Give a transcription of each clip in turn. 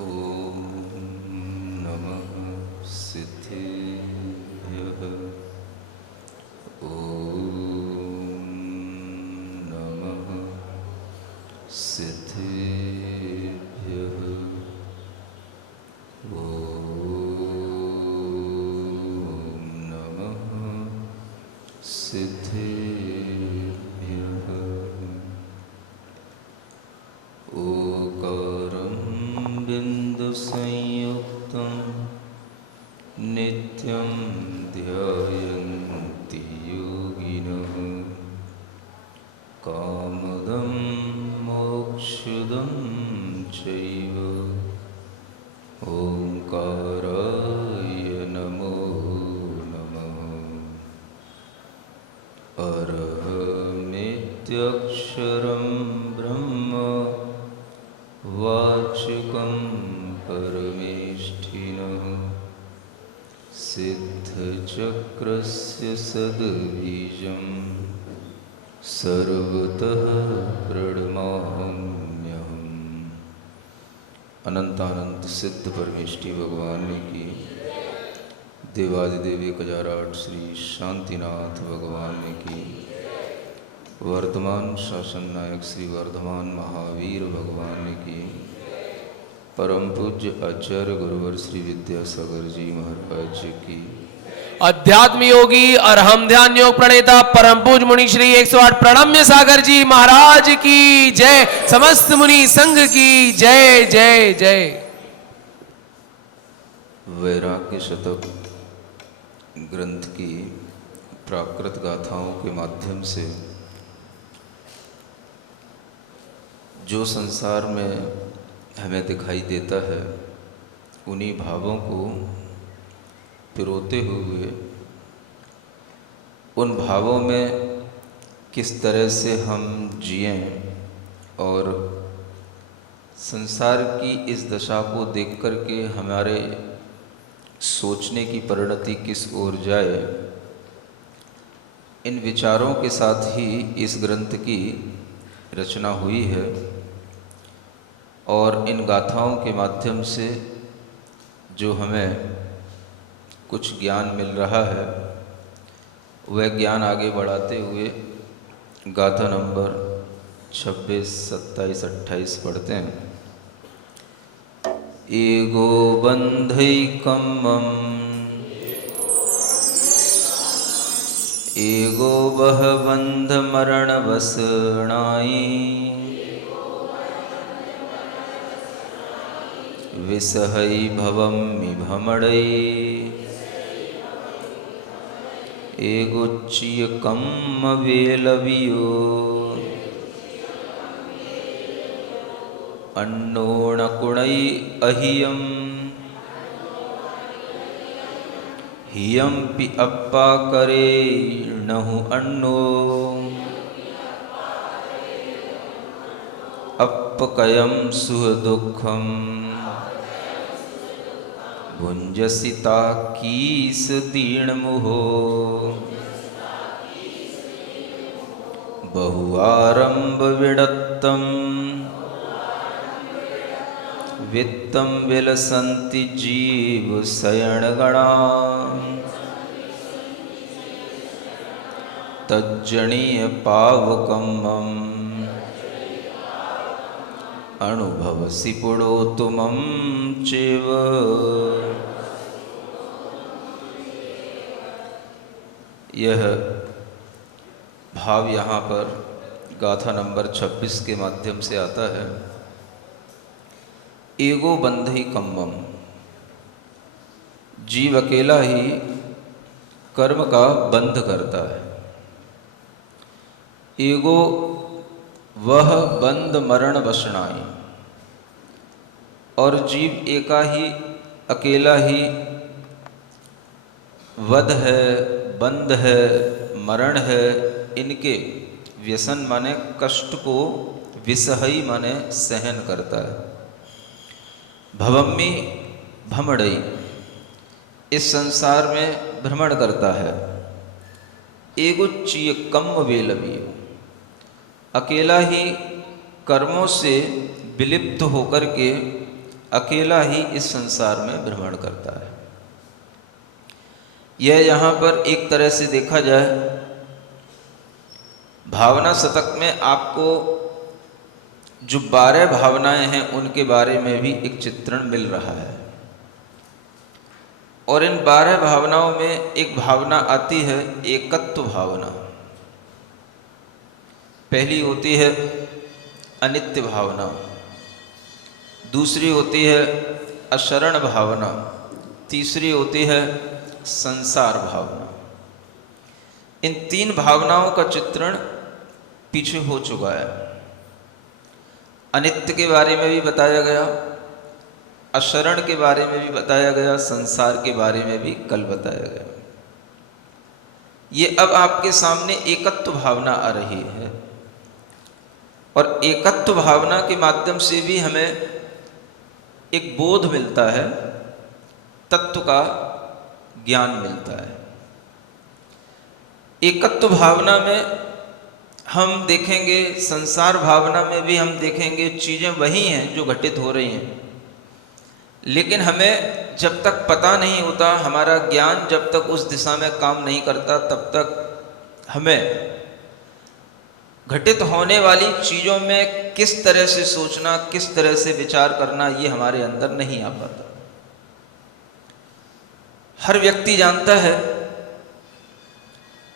ॐ नमः सिद्धेभ्यः। ॐ नमः सिद्धेभ्यः। ॐ नमः सिद्धेभ्यः। ओकारं बिन्दुसंयुक्तं नित्यं ध्यायन्ति योगिनः। कामदं मोक्षदं चैव ओंकाराय नमो नमः। अरहमित्यक्षरं ब्रह्म वाचकं परमेष्ठिनः। सिद्धचक्रस्य सद्बीजं सर्वतः प्रणमाम्यहम्। अनंतानंत सिद्ध परमेष्ठी भगवान की, देवादिदेव 1008 श्री शांतिनाथ भगवान की, वर्धमान शासन नायक श्री वर्धमान महावीर भगवान की, परम पूज्य आचार्य गुरुवर श्री विद्यासागर जी महाराज की, अध्यात्म योगी अरहम ध्यान योग प्रणेता परम पूज मुनि श्री 108 प्रणम्य सागर जी महाराज की जय। समस्त मुनि संघ की जय जय जय। वैराग्य शतक ग्रंथ की प्राकृत गाथाओं के माध्यम से जो संसार में हमें दिखाई देता है, उन्हीं भावों को पिरोते हुए उन भावों में किस तरह से हम जिएं और संसार की इस दशा को देख कर के हमारे सोचने की परिणति किस ओर जाए, इन विचारों के साथ ही इस ग्रंथ की रचना हुई है। और इन गाथाओं के माध्यम से जो हमें कुछ ज्ञान मिल रहा है, वह ज्ञान आगे बढ़ाते हुए गाथा नंबर 26, 27, 28 पढ़ते हैं। एको बंधैकम्मं एको बह बंध मरण वसनाई विसहै भवमि भमडै एगोच्चिय कम्म वेलवियो अन्नोणकुणै अहियं हियंपि अप्पा करे नहु अन्नो अप्पकयं सुह दुःखं भुंजसिता कीस दीर्णमुहो बहुआरंभ विडत्तम वित्तम विलसन्ति जीव शयनगणा तज्जनीय पावकम्मं अनुभवसि पुरोत्तमं चैव। यह भाव यहाँ पर गाथा नंबर 26 के माध्यम से आता है। एगो बंधई कम्मम, जीव अकेला ही कर्म का बंध करता है। एगो वह बंध मरण वसनाई, और जीव एका ही अकेला ही वध है, बंध है, मरण है, इनके व्यसन माने कष्ट को विसहई माने सहन करता है। भवम्मी भमड़ई, इस संसार में भ्रमण करता है। एगुच्चिय कम्म वेलवी, अकेला ही कर्मों से विलिप्त होकर के अकेला ही इस संसार में भ्रमण करता है। यह यहाँ पर एक तरह से देखा जाए, भावना शतक में आपको जो 12 भावनाएं हैं उनके बारे में भी एक चित्रण मिल रहा है। और इन 12 भावनाओं में एक भावना आती है एकत्व भावना। पहली होती है अनित्य भावना, दूसरी होती है अशरण भावना, तीसरी होती है संसार भावना। इन 3 भावनाओं का चित्रण पीछे हो चुका है। अनित्य के बारे में भी बताया गया, अशरण के बारे में भी बताया गया, संसार के बारे में भी कल बताया गया। ये अब आपके सामने एकत्व भावना आ रही है, और एकत्व भावना के माध्यम से भी हमें एक बोध मिलता है, तत्व का ज्ञान मिलता है। एकत्व भावना में हम देखेंगे, संसार भावना में भी हम देखेंगे, चीज़ें वही हैं जो घटित हो रही हैं, लेकिन हमें जब तक पता नहीं होता, हमारा ज्ञान जब तक उस दिशा में काम नहीं करता, तब तक हमें घटित होने वाली चीज़ों में किस तरह से सोचना, किस तरह से विचार करना, ये हमारे अंदर नहीं आ पाता। हर व्यक्ति जानता है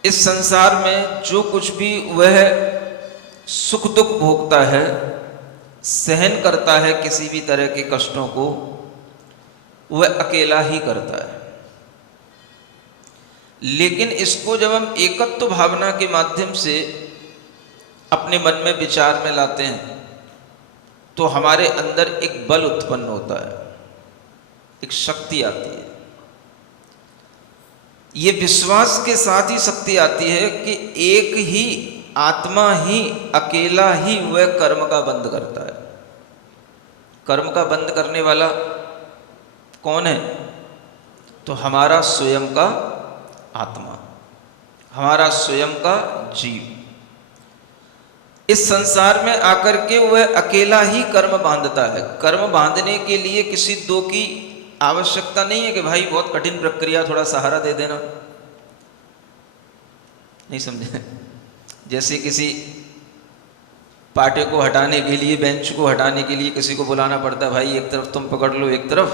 इस संसार में जो कुछ भी वह सुख दुख भोगता है, सहन करता है, किसी भी तरह के कष्टों को वह अकेला ही करता है। लेकिन इसको जब हम एकत्व भावना के माध्यम से अपने मन में विचार में लाते हैं, तो हमारे अंदर एक बल उत्पन्न होता है, एक शक्ति आती है। ये विश्वास के साथ ही शक्ति आती है कि एक ही आत्मा ही अकेला ही वह कर्म का बंध करता है। कर्म का बंध करने वाला कौन है? तो हमारा स्वयं का आत्मा, हमारा स्वयं का जीव। इस संसार में आकर के वह अकेला ही कर्म बांधता है। कर्म बांधने के लिए किसी दो की आवश्यकता नहीं है कि भाई बहुत कठिन प्रक्रिया, थोड़ा सहारा दे देना। नहीं समझे? जैसे किसी पाटे को हटाने के लिए, बेंच को हटाने के लिए किसी को बुलाना पड़ता है, भाई एक तरफ तुम पकड़ लो, एक तरफ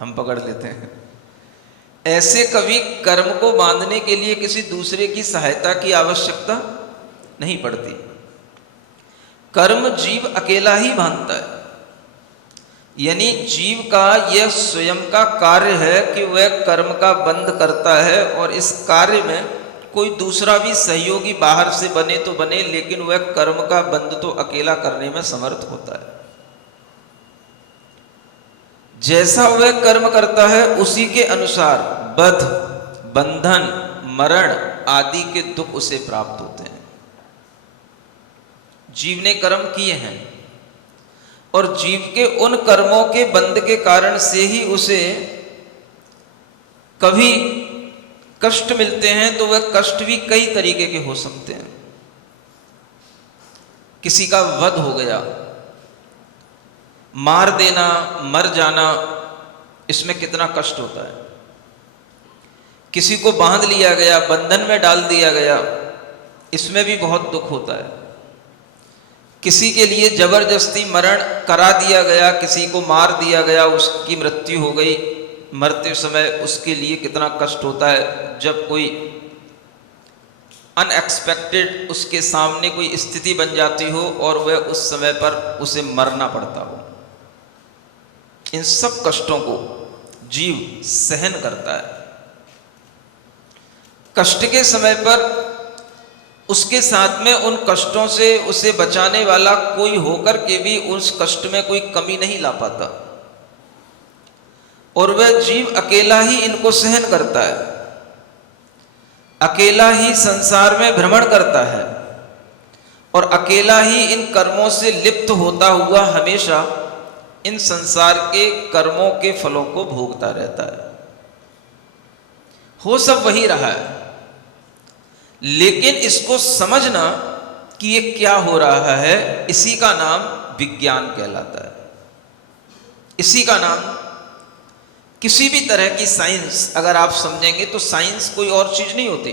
हम पकड़ लेते हैं। ऐसे कभी कर्म को बांधने के लिए किसी दूसरे की सहायता की आवश्यकता नहीं पड़ती। कर्म जीव अकेला ही बांधता है। यानी जीव का यह स्वयं का कार्य है कि वह कर्म का बंध करता है, और इस कार्य में कोई दूसरा भी सहयोगी बाहर से बने तो बने, लेकिन वह कर्म का बंध तो अकेला करने में समर्थ होता है। जैसा वह कर्म करता है उसी के अनुसार बध, बंधन, मरण आदि के दुख उसे प्राप्त होते हैं। जीव ने कर्म किए हैं, और जीव के उन कर्मों के बंध के कारण से ही उसे कभी कष्ट मिलते हैं, तो वह कष्ट भी कई तरीके के हो सकते हैं। किसी का वध हो गया, मार देना, मर जाना, इसमें कितना कष्ट होता है। किसी को बांध लिया गया, बंधन में डाल दिया गया, इसमें भी बहुत दुख होता है। किसी के लिए जबरदस्ती मरण करा दिया गया, किसी को मार दिया गया, उसकी मृत्यु हो गई, मरते समय उसके लिए कितना कष्ट होता है। जब कोई अनएक्सपेक्टेड उसके सामने कोई स्थिति बन जाती हो और वह उस समय पर उसे मरना पड़ता हो, इन सब कष्टों को जीव सहन करता है। कष्ट के समय पर उसके साथ में उन कष्टों से उसे बचाने वाला कोई होकर के भी उस कष्ट में कोई कमी नहीं ला पाता, और वह जीव अकेला ही इनको सहन करता है, अकेला ही संसार में भ्रमण करता है, और अकेला ही इन कर्मों से लिप्त होता हुआ हमेशा इन संसार के कर्मों के फलों को भोगता रहता है। हो सब वही रहा है, लेकिन इसको समझना कि ये क्या हो रहा है, इसी का नाम विज्ञान कहलाता है। इसी का नाम, किसी भी तरह की साइंस अगर आप समझेंगे तो साइंस कोई और चीज नहीं होती,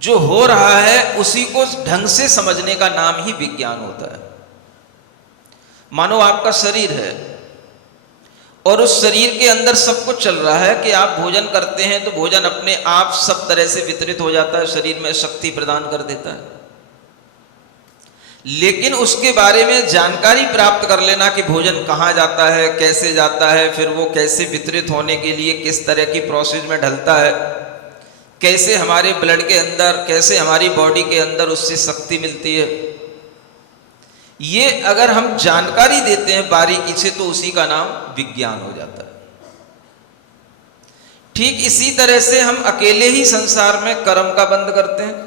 जो हो रहा है उसी को ढंग से समझने का नाम ही विज्ञान होता है। मानो आपका शरीर है और उस शरीर के अंदर सब कुछ चल रहा है कि आप भोजन करते हैं तो भोजन अपने आप सब तरह से वितरित हो जाता है, शरीर में शक्ति प्रदान कर देता है, लेकिन उसके बारे में जानकारी प्राप्त कर लेना कि भोजन कहाँ जाता है, कैसे जाता है, फिर वो कैसे वितरित होने के लिए किस तरह की प्रोसेस में ढलता है, कैसे हमारे ब्लड के अंदर, कैसे हमारी बॉडी के अंदर उससे शक्ति मिलती है, ये अगर हम जानकारी देते हैं बारीकी से तो उसी का नाम विज्ञान हो जाता है। ठीक इसी तरह से हम अकेले ही संसार में कर्म का बंध करते हैं।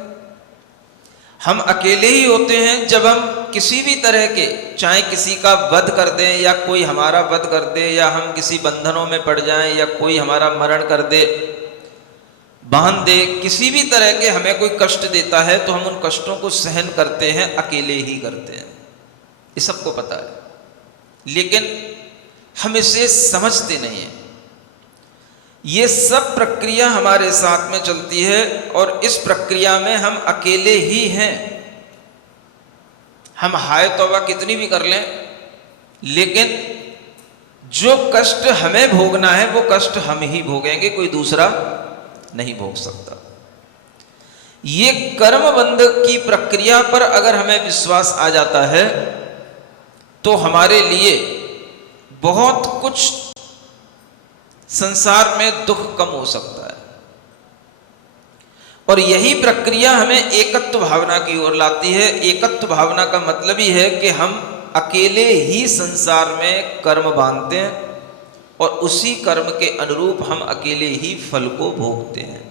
हम अकेले ही होते हैं जब हम किसी भी तरह के, चाहे किसी का वध कर दें या कोई हमारा वध कर दे, या हम किसी बंधनों में पड़ जाएं या कोई हमारा मरण कर दे, बांध दे, किसी भी तरह के हमें कोई कष्ट देता है तो हम उन कष्टों को सहन करते हैं, अकेले ही करते हैं, ये सबको पता है, लेकिन हम इसे समझते नहीं हैं। ये सब प्रक्रिया हमारे साथ में चलती है और इस प्रक्रिया में हम अकेले ही हैं। हम हाय तौबा कितनी भी कर लें, लेकिन जो कष्ट हमें भोगना है वो कष्ट हम ही भोगेंगे, कोई दूसरा नहीं भोग सकता। ये कर्म बंध की प्रक्रिया पर अगर हमें विश्वास आ जाता है तो हमारे लिए बहुत कुछ संसार में दुख कम हो सकता है। और यही प्रक्रिया हमें एकत्व भावना की ओर लाती है। एकत्व भावना का मतलब ही है कि हम अकेले ही संसार में कर्म बांधते हैं और उसी कर्म के अनुरूप हम अकेले ही फल को भोगते हैं।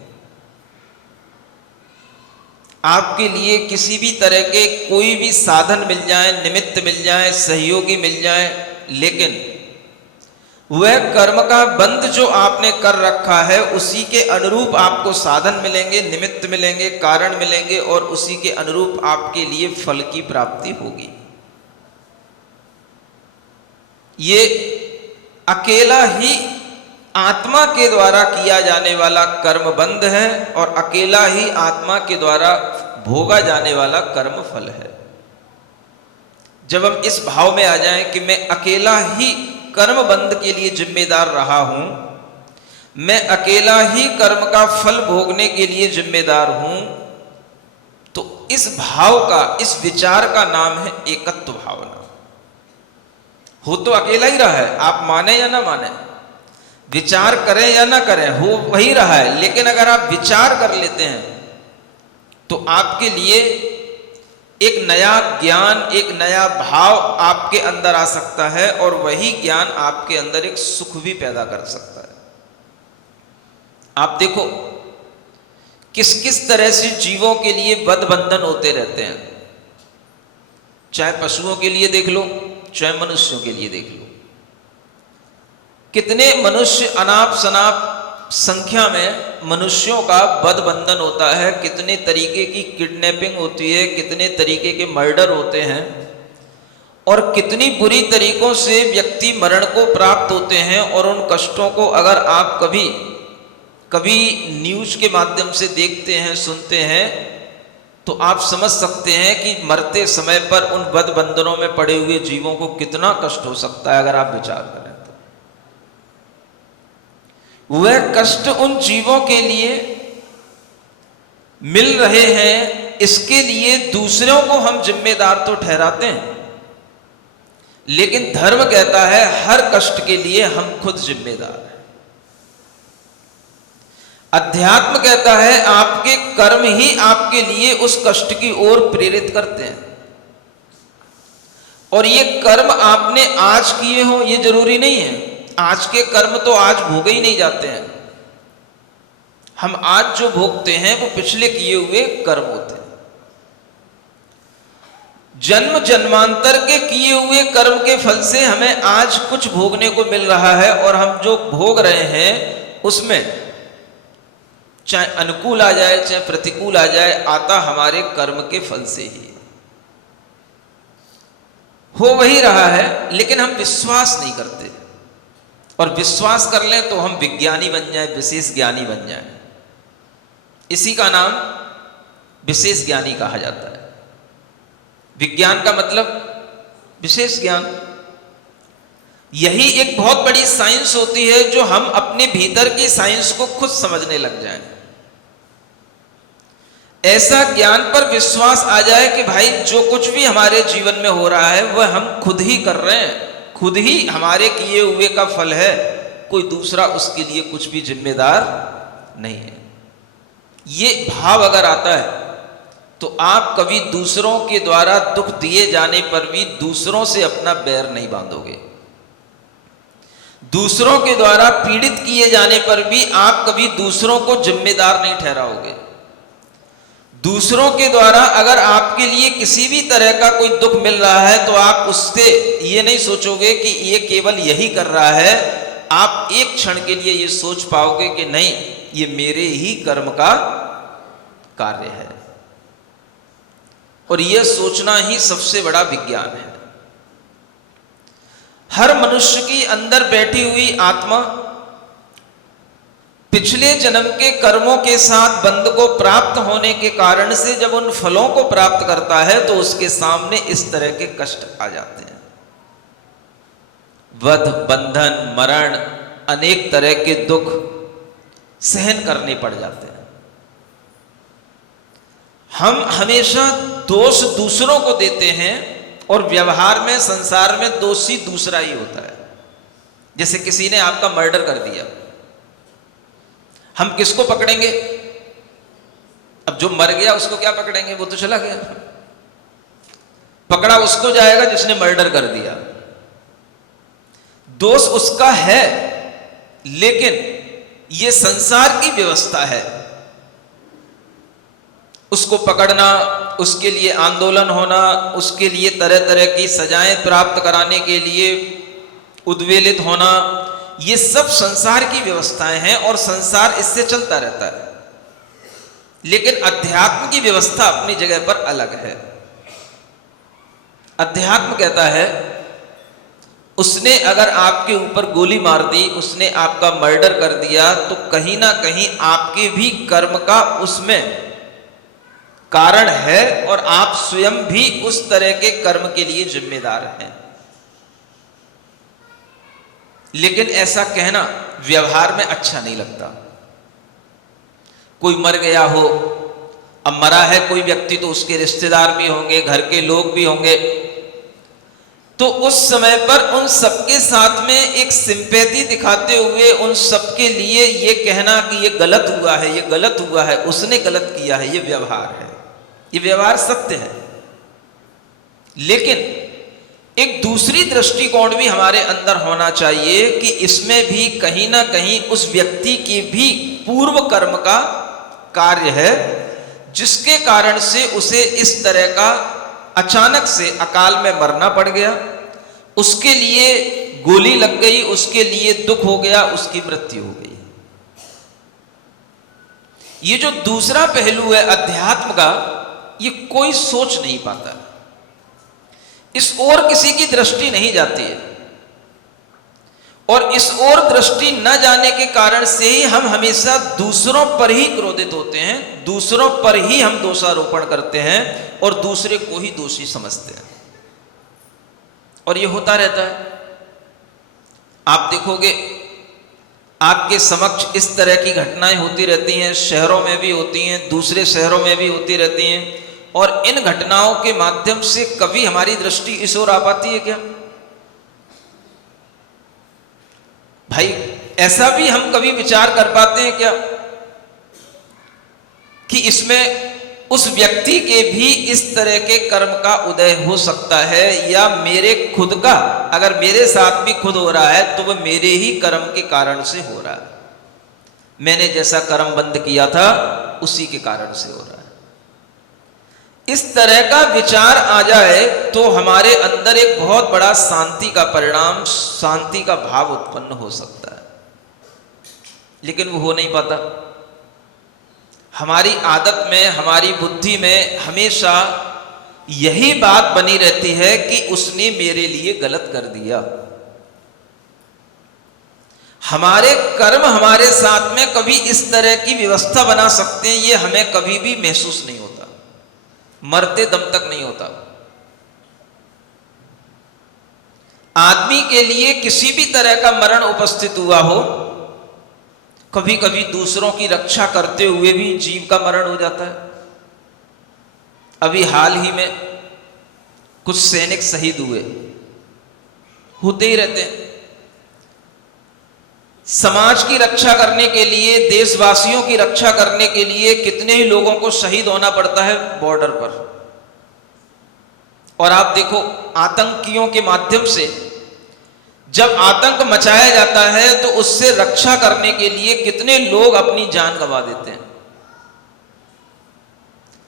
आपके लिए किसी भी तरह के कोई भी साधन मिल जाए, निमित्त मिल जाए, सहयोगी मिल जाए, लेकिन वह कर्म का बंध जो आपने कर रखा है उसी के अनुरूप आपको साधन मिलेंगे, निमित्त मिलेंगे, कारण मिलेंगे और उसी के अनुरूप आपके लिए फल की प्राप्ति होगी। ये अकेला ही आत्मा के द्वारा किया जाने वाला कर्म बंध है और अकेला ही आत्मा के द्वारा भोगा जाने वाला कर्म फल है। जब हम इस भाव में आ जाएं कि मैं अकेला ही कर्म बंध के लिए जिम्मेदार रहा हूं, मैं अकेला ही कर्म का फल भोगने के लिए जिम्मेदार हूं, तो इस भाव का, इस विचार का नाम है एकत्व भावना। हो तो अकेला ही रहा है, आप माने या ना माने, विचार करें या ना करें, हो वही रहा है, लेकिन अगर आप विचार कर लेते हैं तो आपके लिए एक नया ज्ञान, एक नया भाव आपके अंदर आ सकता है और वही ज्ञान आपके अंदर एक सुख भी पैदा कर सकता है। आप देखो किस किस तरह से जीवों के लिए बद्ध बंधन होते रहते हैं, चाहे पशुओं के लिए देख लो, चाहे मनुष्यों के लिए देख लो। कितने मनुष्य अनाप शनाप संख्या में मनुष्यों का बद्ध बंधन होता है, कितने तरीके की किडनैपिंग होती है, कितने तरीके के मर्डर होते हैं और कितनी बुरी तरीकों से व्यक्ति मरण को प्राप्त होते हैं। और उन कष्टों को अगर आप कभी न्यूज के माध्यम से देखते हैं, सुनते हैं, तो आप समझ सकते हैं कि मरते समय पर उन बद्ध बंधनों में पड़े हुए जीवों को कितना कष्ट हो सकता है। अगर आप विचार करें वह कष्ट उन जीवों के लिए मिल रहे हैं, इसके लिए दूसरों को हम जिम्मेदार तो ठहराते हैं, लेकिन धर्म कहता है हर कष्ट के लिए हम खुद जिम्मेदार हैं। अध्यात्म कहता है आपके कर्म ही आपके लिए उस कष्ट की ओर प्रेरित करते हैं। और ये कर्म आपने आज किए हो ये जरूरी नहीं है, आज के कर्म तो आज भोगे ही नहीं जाते हैं। हम आज जो भोगते हैं वो पिछले किए हुए कर्म होते हैं। जन्म जन्मांतर के किए हुए कर्म के फल से हमें आज कुछ भोगने को मिल रहा है और हम जो भोग रहे हैं उसमें चाहे अनुकूल आ जाए चाहे प्रतिकूल आ जाए, आता हमारे कर्म के फल से ही। हो वही रहा है, लेकिन हम विश्वास नहीं करते। और विश्वास कर लें तो हम विज्ञानी बन जाए, विशेष ज्ञानी बन जाए। इसी का नाम विशेष ज्ञानी कहा जाता है। विज्ञान का मतलब विशेष ज्ञान। यही एक बहुत बड़ी साइंस होती है, जो हम अपने भीतर की साइंस को खुद समझने लग जाएं। ऐसा ज्ञान पर विश्वास आ जाए कि भाई जो कुछ भी हमारे जीवन में हो रहा है वह हम खुद ही कर रहे हैं, खुद ही हमारे किए हुए का फल है, कोई दूसरा उसके लिए कुछ भी जिम्मेदार नहीं है। ये भाव अगर आता है तो आप कभी दूसरों के द्वारा दुख दिए जाने पर भी दूसरों से अपना बैर नहीं बांधोगे। दूसरों के द्वारा पीड़ित किए जाने पर भी आप कभी दूसरों को जिम्मेदार नहीं ठहराओगे। दूसरों के द्वारा अगर आपके लिए किसी भी तरह का कोई दुख मिल रहा है तो आप उससे ये नहीं सोचोगे कि ये केवल यही कर रहा है। आप एक क्षण के लिए ये सोच पाओगे कि नहीं, ये मेरे ही कर्म का कार्य है। और यह सोचना ही सबसे बड़ा विज्ञान है। हर मनुष्य की अंदर बैठी हुई आत्मा पिछले जन्म के कर्मों के साथ बंध को प्राप्त होने के कारण से जब उन फलों को प्राप्त करता है तो उसके सामने इस तरह के कष्ट आ जाते हैं। वध, बंधन, मरण, अनेक तरह के दुख सहन करने पड़ जाते हैं। हम हमेशा दोष दूसरों को देते हैं और व्यवहार में, संसार में दोषी दूसरा ही होता है। जैसे किसी ने आपका मर्डर कर दिया, हम किसको पकड़ेंगे? अब जो मर गया उसको क्या पकड़ेंगे, वो तो चला गया। पकड़ा उसको जाएगा जिसने मर्डर कर दिया। दोष उसका है, लेकिन ये संसार की व्यवस्था है। उसको पकड़ना, उसके लिए आंदोलन होना, उसके लिए तरह तरह की सजाएं प्राप्त कराने के लिए उद्वेलित होना, ये सब संसार की व्यवस्थाएं हैं और संसार इससे चलता रहता है। लेकिन अध्यात्म की व्यवस्था अपनी जगह पर अलग है। अध्यात्म कहता है, उसने अगर आपके ऊपर गोली मार दी, उसने आपका मर्डर कर दिया, तो कहीं ना कहीं आपके भी कर्म का उसमें कारण है और आप स्वयं भी उस तरह के कर्म के लिए जिम्मेदार हैं। लेकिन ऐसा कहना व्यवहार में अच्छा नहीं लगता। कोई मर गया हो, अब मरा है कोई व्यक्ति तो उसके रिश्तेदार भी होंगे, घर के लोग भी होंगे, तो उस समय पर उन सबके साथ में एक सिंपैथी दिखाते हुए उन सबके लिए ये कहना कि ये गलत हुआ है, ये गलत हुआ है, उसने गलत किया है, ये व्यवहार है। ये व्यवहार सत्य है। लेकिन एक दूसरी दृष्टिकोण भी हमारे अंदर होना चाहिए कि इसमें भी कहीं ना कहीं उस व्यक्ति के भी पूर्व कर्म का कार्य है, जिसके कारण से उसे इस तरह का अचानक से अकाल में मरना पड़ गया, उसके लिए गोली लग गई, उसके लिए दुख हो गया, उसकी मृत्यु हो गई। ये जो दूसरा पहलू है अध्यात्म का, ये कोई सोच नहीं पाता, इस ओर किसी की दृष्टि नहीं जाती है। और इस ओर दृष्टि न जाने के कारण से ही हम हमेशा दूसरों पर ही क्रोधित होते हैं, दूसरों पर ही हम दोषारोपण करते हैं और दूसरे को ही दोषी समझते हैं। और ये होता रहता है। आप देखोगे आपके समक्ष इस तरह की घटनाएं होती रहती हैं, शहरों में भी होती हैं, दूसरे शहरों में भी होती रहती हैं। और इन घटनाओं के माध्यम से कभी हमारी दृष्टि इस ओर आ पाती है क्या? भाई ऐसा भी हम कभी विचार कर पाते हैं क्या कि इसमें उस व्यक्ति के भी इस तरह के कर्म का उदय हो सकता है, या मेरे खुद का अगर मेरे साथ भी खुद हो रहा है तो वह मेरे ही कर्म के कारण से हो रहा है, मैंने जैसा कर्म बंद किया था उसी के कारण से हो रहा है। इस तरह का विचार आ जाए तो हमारे अंदर एक बहुत बड़ा शांति का परिणाम, शांति का भाव उत्पन्न हो सकता है। लेकिन वो हो नहीं पाता। हमारी आदत में, हमारी बुद्धि में हमेशा यही बात बनी रहती है कि उसने मेरे लिए गलत कर दिया। हमारे कर्म हमारे साथ में कभी इस तरह की व्यवस्था बना सकते हैं, ये हमें कभी भी महसूस नहीं होता, मरते दम तक नहीं होता। आदमी के लिए किसी भी तरह का मरण उपस्थित हुआ हो, कभी कभी दूसरों की रक्षा करते हुए भी जीव का मरण हो जाता है। अभी हाल ही में कुछ सैनिक शहीद हुए, होते ही रहते हैं। समाज की रक्षा करने के लिए, देशवासियों की रक्षा करने के लिए कितने ही लोगों को शहीद होना पड़ता है बॉर्डर पर। और आप देखो, आतंकियों के माध्यम से जब आतंक मचाया जाता है तो उससे रक्षा करने के लिए कितने लोग अपनी जान गंवा देते हैं।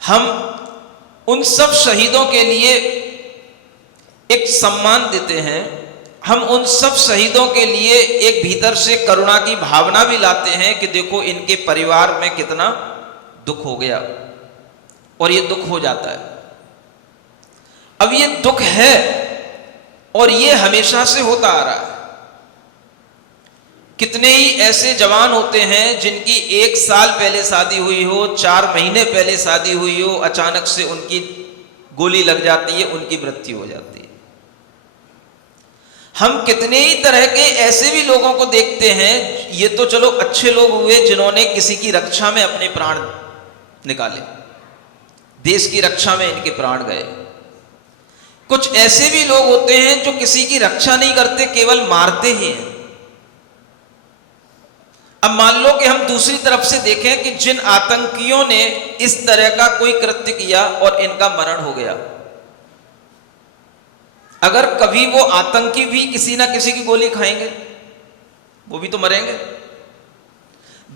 हम उन सब शहीदों के लिए एक सम्मान देते हैं, हम उन सब शहीदों के लिए एक भीतर से करुणा की भावना भी लाते हैं कि देखो इनके परिवार में कितना दुख हो गया, और ये दुख हो जाता है। अब ये दुख है और ये हमेशा से होता आ रहा है। कितने ही ऐसे जवान होते हैं जिनकी 1 साल पहले शादी हुई हो, 4 महीने पहले शादी हुई हो, अचानक से उनकी गोली लग जाती है, उनकी मृत्यु हो जाती है। हम कितने ही तरह के ऐसे भी लोगों को देखते हैं, ये तो चलो अच्छे लोग हुए जिन्होंने किसी की रक्षा में अपने प्राण निकाले, देश की रक्षा में इनके प्राण गए। कुछ ऐसे भी लोग होते हैं जो किसी की रक्षा नहीं करते, केवल मारते ही हैं। अब मान लो कि हम दूसरी तरफ से देखें कि जिन आतंकियों ने इस तरह का कोई कृत्य किया और इनका मरण हो गया, अगर कभी वो आतंकी भी किसी ना किसी की गोली खाएंगे, वो भी तो मरेंगे।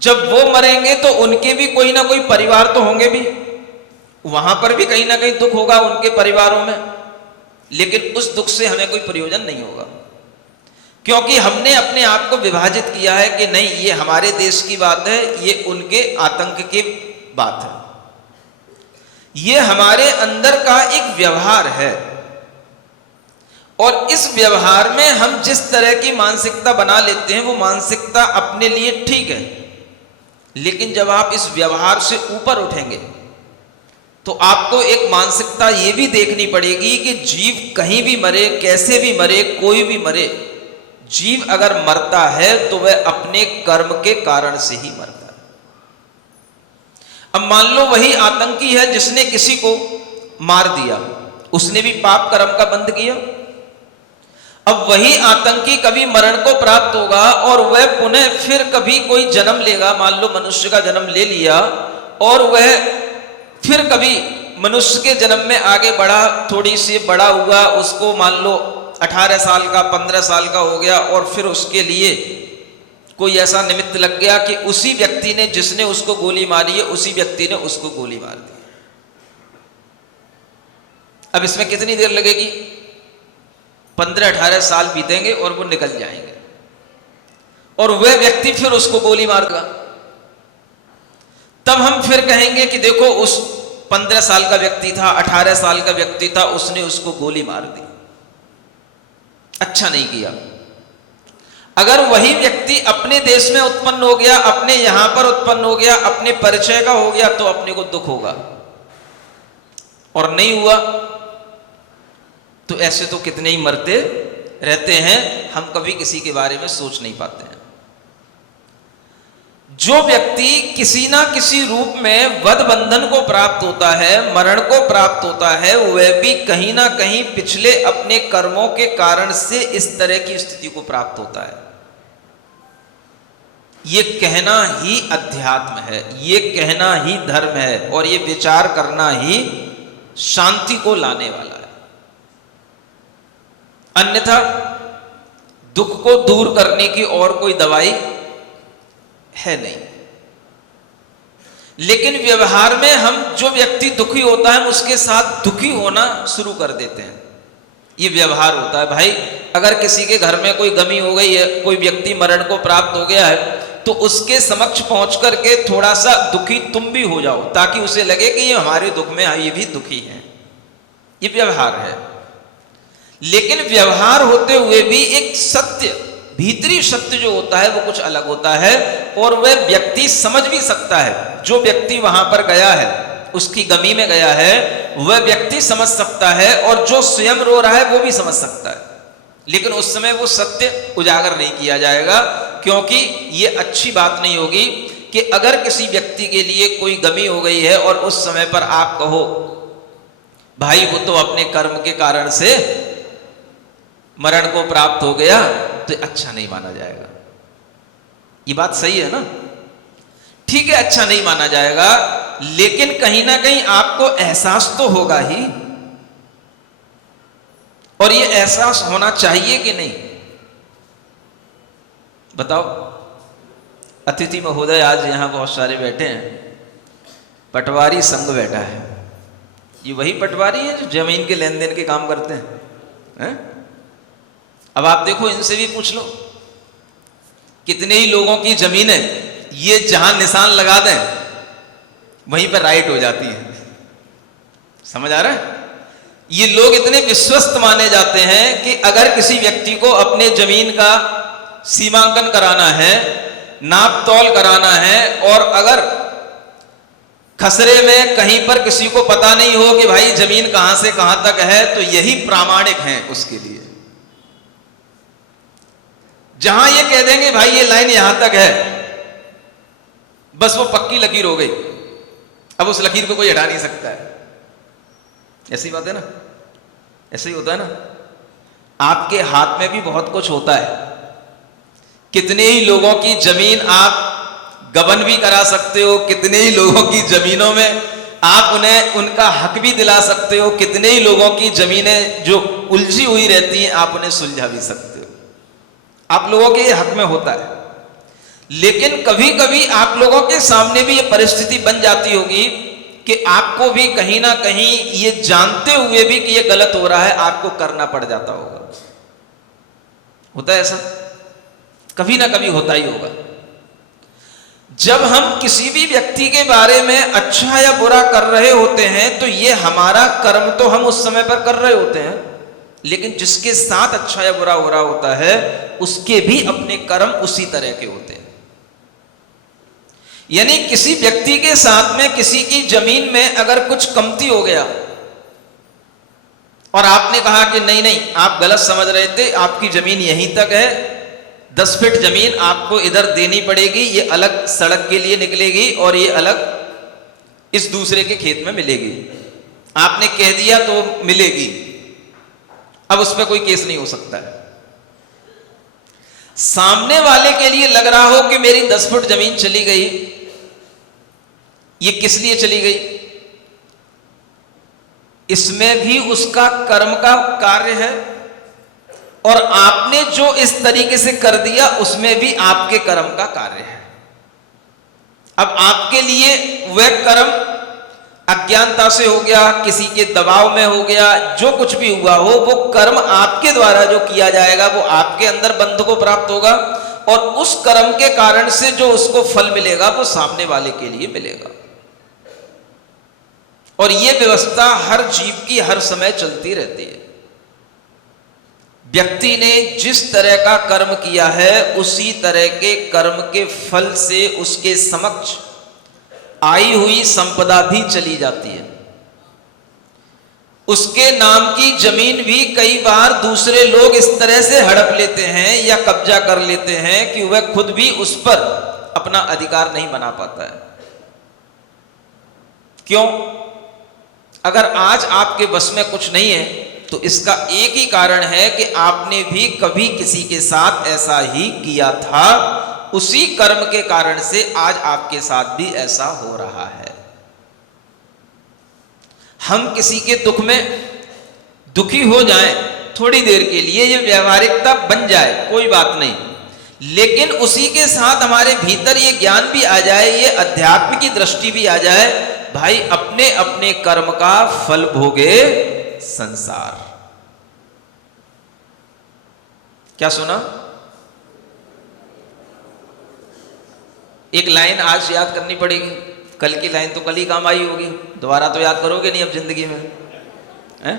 जब वो मरेंगे तो उनके भी कोई ना कोई परिवार तो होंगे भी, वहां पर भी कहीं ना कहीं दुख होगा उनके परिवारों में, लेकिन उस दुख से हमें कोई प्रयोजन नहीं होगा, क्योंकि हमने अपने आप को विभाजित किया है कि नहीं, ये हमारे देश की बात है, ये उनके आतंक की बात है। ये हमारे अंदर का एक व्यवहार है, और इस व्यवहार में हम जिस तरह की मानसिकता बना लेते हैं वो मानसिकता अपने लिए ठीक है, लेकिन जब आप इस व्यवहार से ऊपर उठेंगे तो आपको एक मानसिकता ये भी देखनी पड़ेगी कि जीव कहीं भी मरे, कैसे भी मरे, कोई भी मरे, जीव अगर मरता है तो वह अपने कर्म के कारण से ही मरता है। अब मान लो वही आतंकी है जिसने किसी को मार दिया, उसने भी पाप कर्म का बंध किया। अब वही आतंकी कभी मरण को प्राप्त होगा और वह पुनः फिर कभी कोई जन्म लेगा, मान लो मनुष्य का जन्म ले लिया, और वह फिर कभी मनुष्य के जन्म में आगे बढ़ा, थोड़ी सी बड़ा हुआ, उसको मान लो 18 साल का, 15 साल का हो गया, और फिर उसके लिए कोई ऐसा निमित्त लग गया कि उसी व्यक्ति ने जिसने उसको गोली मारी है, उसी व्यक्ति ने उसको गोली मार दी। अब इसमें कितनी देर लगेगी? 15-18 साल बीतेंगे और वो निकल जाएंगे, और वह व्यक्ति फिर उसको गोली मार देगा। तब हम फिर कहेंगे कि देखो उस 15 साल का व्यक्ति था, 18 साल का व्यक्ति था, उसने उसको गोली मार दी, अच्छा नहीं किया। अगर वही व्यक्ति अपने देश में उत्पन्न हो गया, अपने यहां पर उत्पन्न हो गया, अपने परिचय का हो गया, तो अपने को दुख होगा, और नहीं हुआ तो ऐसे तो कितने ही मरते रहते हैं, हम कभी किसी के बारे में सोच नहीं पाते हैं। जो व्यक्ति किसी ना किसी रूप में वध बंधन को प्राप्त होता है, मरण को प्राप्त होता है, वह भी कहीं ना कहीं पिछले अपने कर्मों के कारण से इस तरह की स्थिति को प्राप्त होता है। ये कहना ही अध्यात्म है, ये कहना ही धर्म है, और ये विचार करना ही शांति को लाने वाला है। अन्यथा दुख को दूर करने की और कोई दवाई है नहीं। लेकिन व्यवहार में हम, जो व्यक्ति दुखी होता है, हम उसके साथ दुखी होना शुरू कर देते हैं। ये व्यवहार होता है। भाई अगर किसी के घर में कोई गमी हो गई है, कोई व्यक्ति मरण को प्राप्त हो गया है, तो उसके समक्ष पहुंच करके थोड़ा सा दुखी तुम भी हो जाओ, ताकि उसे लगे कि ये हमारे दुख में ये भी दुखी है। ये व्यवहार है। लेकिन व्यवहार होते हुए भी एक सत्य, भीतरी सत्य जो होता है वो कुछ अलग होता है, और वह व्यक्ति समझ भी सकता है। जो व्यक्ति वहां पर गया है, उसकी गमी में गया है, वह व्यक्ति समझ सकता है, और जो स्वयं रो रहा है वो भी समझ सकता है। लेकिन उस समय वो सत्य उजागर नहीं किया जाएगा, क्योंकि ये अच्छी बात नहीं होगी कि अगर किसी व्यक्ति के लिए कोई गमी हो गई है और उस समय पर आप कहो भाई वो तो अपने कर्म के कारण से मरण को प्राप्त हो गया, तो अच्छा नहीं माना जाएगा। ये बात सही है ना? ठीक है, अच्छा नहीं माना जाएगा, लेकिन कहीं ना कहीं आपको एहसास तो होगा ही, और ये एहसास होना चाहिए कि नहीं? बताओ। अतिथि महोदय आज यहां बहुत सारे बैठे हैं, पटवारी संघ बैठा है। ये वही पटवारी है जो जमीन के लेन देन के काम करते हैं? अब आप देखो, इनसे भी पूछ लो, कितने ही लोगों की जमीनें ये जहां निशान लगा दें वहीं पर राइट हो जाती है। समझ आ रहा है? ये लोग इतने विश्वस्त माने जाते हैं कि अगर किसी व्यक्ति को अपने जमीन का सीमांकन कराना है, नाप तौल कराना है, और अगर खसरे में कहीं पर किसी को पता नहीं हो कि भाई जमीन कहां से कहां तक है, तो यही प्रामाणिक है उसके लिए। जहां ये कह देंगे भाई ये लाइन यहां तक है, बस वो पक्की लकीर हो गई, अब उस लकीर को कोई हटा नहीं सकता है। ऐसी बात है ना? ऐसे ही होता है ना? आपके हाथ में भी बहुत कुछ होता है। कितने ही लोगों की जमीन आप गबन भी करा सकते हो, कितने ही लोगों की जमीनों में आप उन्हें उनका हक भी दिला सकते हो, कितने ही लोगों की जमीनें जो उलझी हुई रहती हैं आप उन्हें सुलझा भी सकते हो। आप लोगों के हक में होता है। लेकिन कभी कभी आप लोगों के सामने भी ये परिस्थिति बन जाती होगी कि आपको भी कहीं ना कहीं ये जानते हुए भी कि ये गलत हो रहा है, आपको करना पड़ जाता होगा। होता है ऐसा? कभी ना कभी होता ही होगा। जब हम किसी भी व्यक्ति के बारे में अच्छा या बुरा कर रहे होते हैं तो ये हमारा कर्म तो हम उस समय पर कर रहे होते हैं, लेकिन जिसके साथ अच्छा या बुरा हो रहा होता है उसके भी अपने कर्म उसी तरह के होते हैं। यानी किसी व्यक्ति के साथ में किसी की जमीन में अगर कुछ कमती हो गया और आपने कहा कि नहीं नहीं आप गलत समझ रहे थे, आपकी जमीन यहीं तक है, 10 फीट जमीन आपको इधर देनी पड़ेगी, ये अलग सड़क के लिए निकलेगी और ये अलग इस दूसरे के खेत में मिलेगी। आपने कह दिया तो मिलेगी, अब उस पर कोई केस नहीं हो सकता है। सामने वाले के लिए लग रहा हो कि मेरी 10 फुट जमीन चली गई, ये किस लिए चली गई? इसमें भी उसका कर्म का कार्य है, और आपने जो इस तरीके से कर दिया उसमें भी आपके कर्म का कार्य है। अब आपके लिए वह कर्म अज्ञानता से हो गया, किसी के दबाव में हो गया, जो कुछ भी हुआ हो वो कर्म आपके द्वारा जो किया जाएगा वो आपके अंदर बंध को प्राप्त होगा, और उस कर्म के कारण से जो उसको फल मिलेगा वो सामने वाले के लिए मिलेगा। और ये व्यवस्था हर जीव की हर समय चलती रहती है। व्यक्ति ने जिस तरह का कर्म किया है उसी तरह के कर्म के फल से उसके समक्ष आई हुई संपदा भी चली जाती है। उसके नाम की जमीन भी कई बार दूसरे लोग इस तरह से हड़प लेते हैं या कब्जा कर लेते हैं कि वह खुद भी उस पर अपना अधिकार नहीं बना पाता है। क्यों? अगर आज आपके बस में कुछ नहीं है तो इसका एक ही कारण है कि आपने भी कभी किसी के साथ ऐसा ही किया था, उसी कर्म के कारण से आज आपके साथ भी ऐसा हो रहा है। हम किसी के दुख में दुखी हो जाएं थोड़ी देर के लिए, ये व्यवहारिकता बन जाए कोई बात नहीं, लेकिन उसी के साथ हमारे भीतर ये ज्ञान भी आ जाए, ये अध्यात्म की दृष्टि भी आ जाए, भाई अपने अपने कर्म का फल भोगे संसार। क्या सुना? एक लाइन आज याद करनी पड़ेगी, कल की लाइन तो कल ही काम आई होगी, दोबारा तो याद करोगे नहीं अब जिंदगी में, है?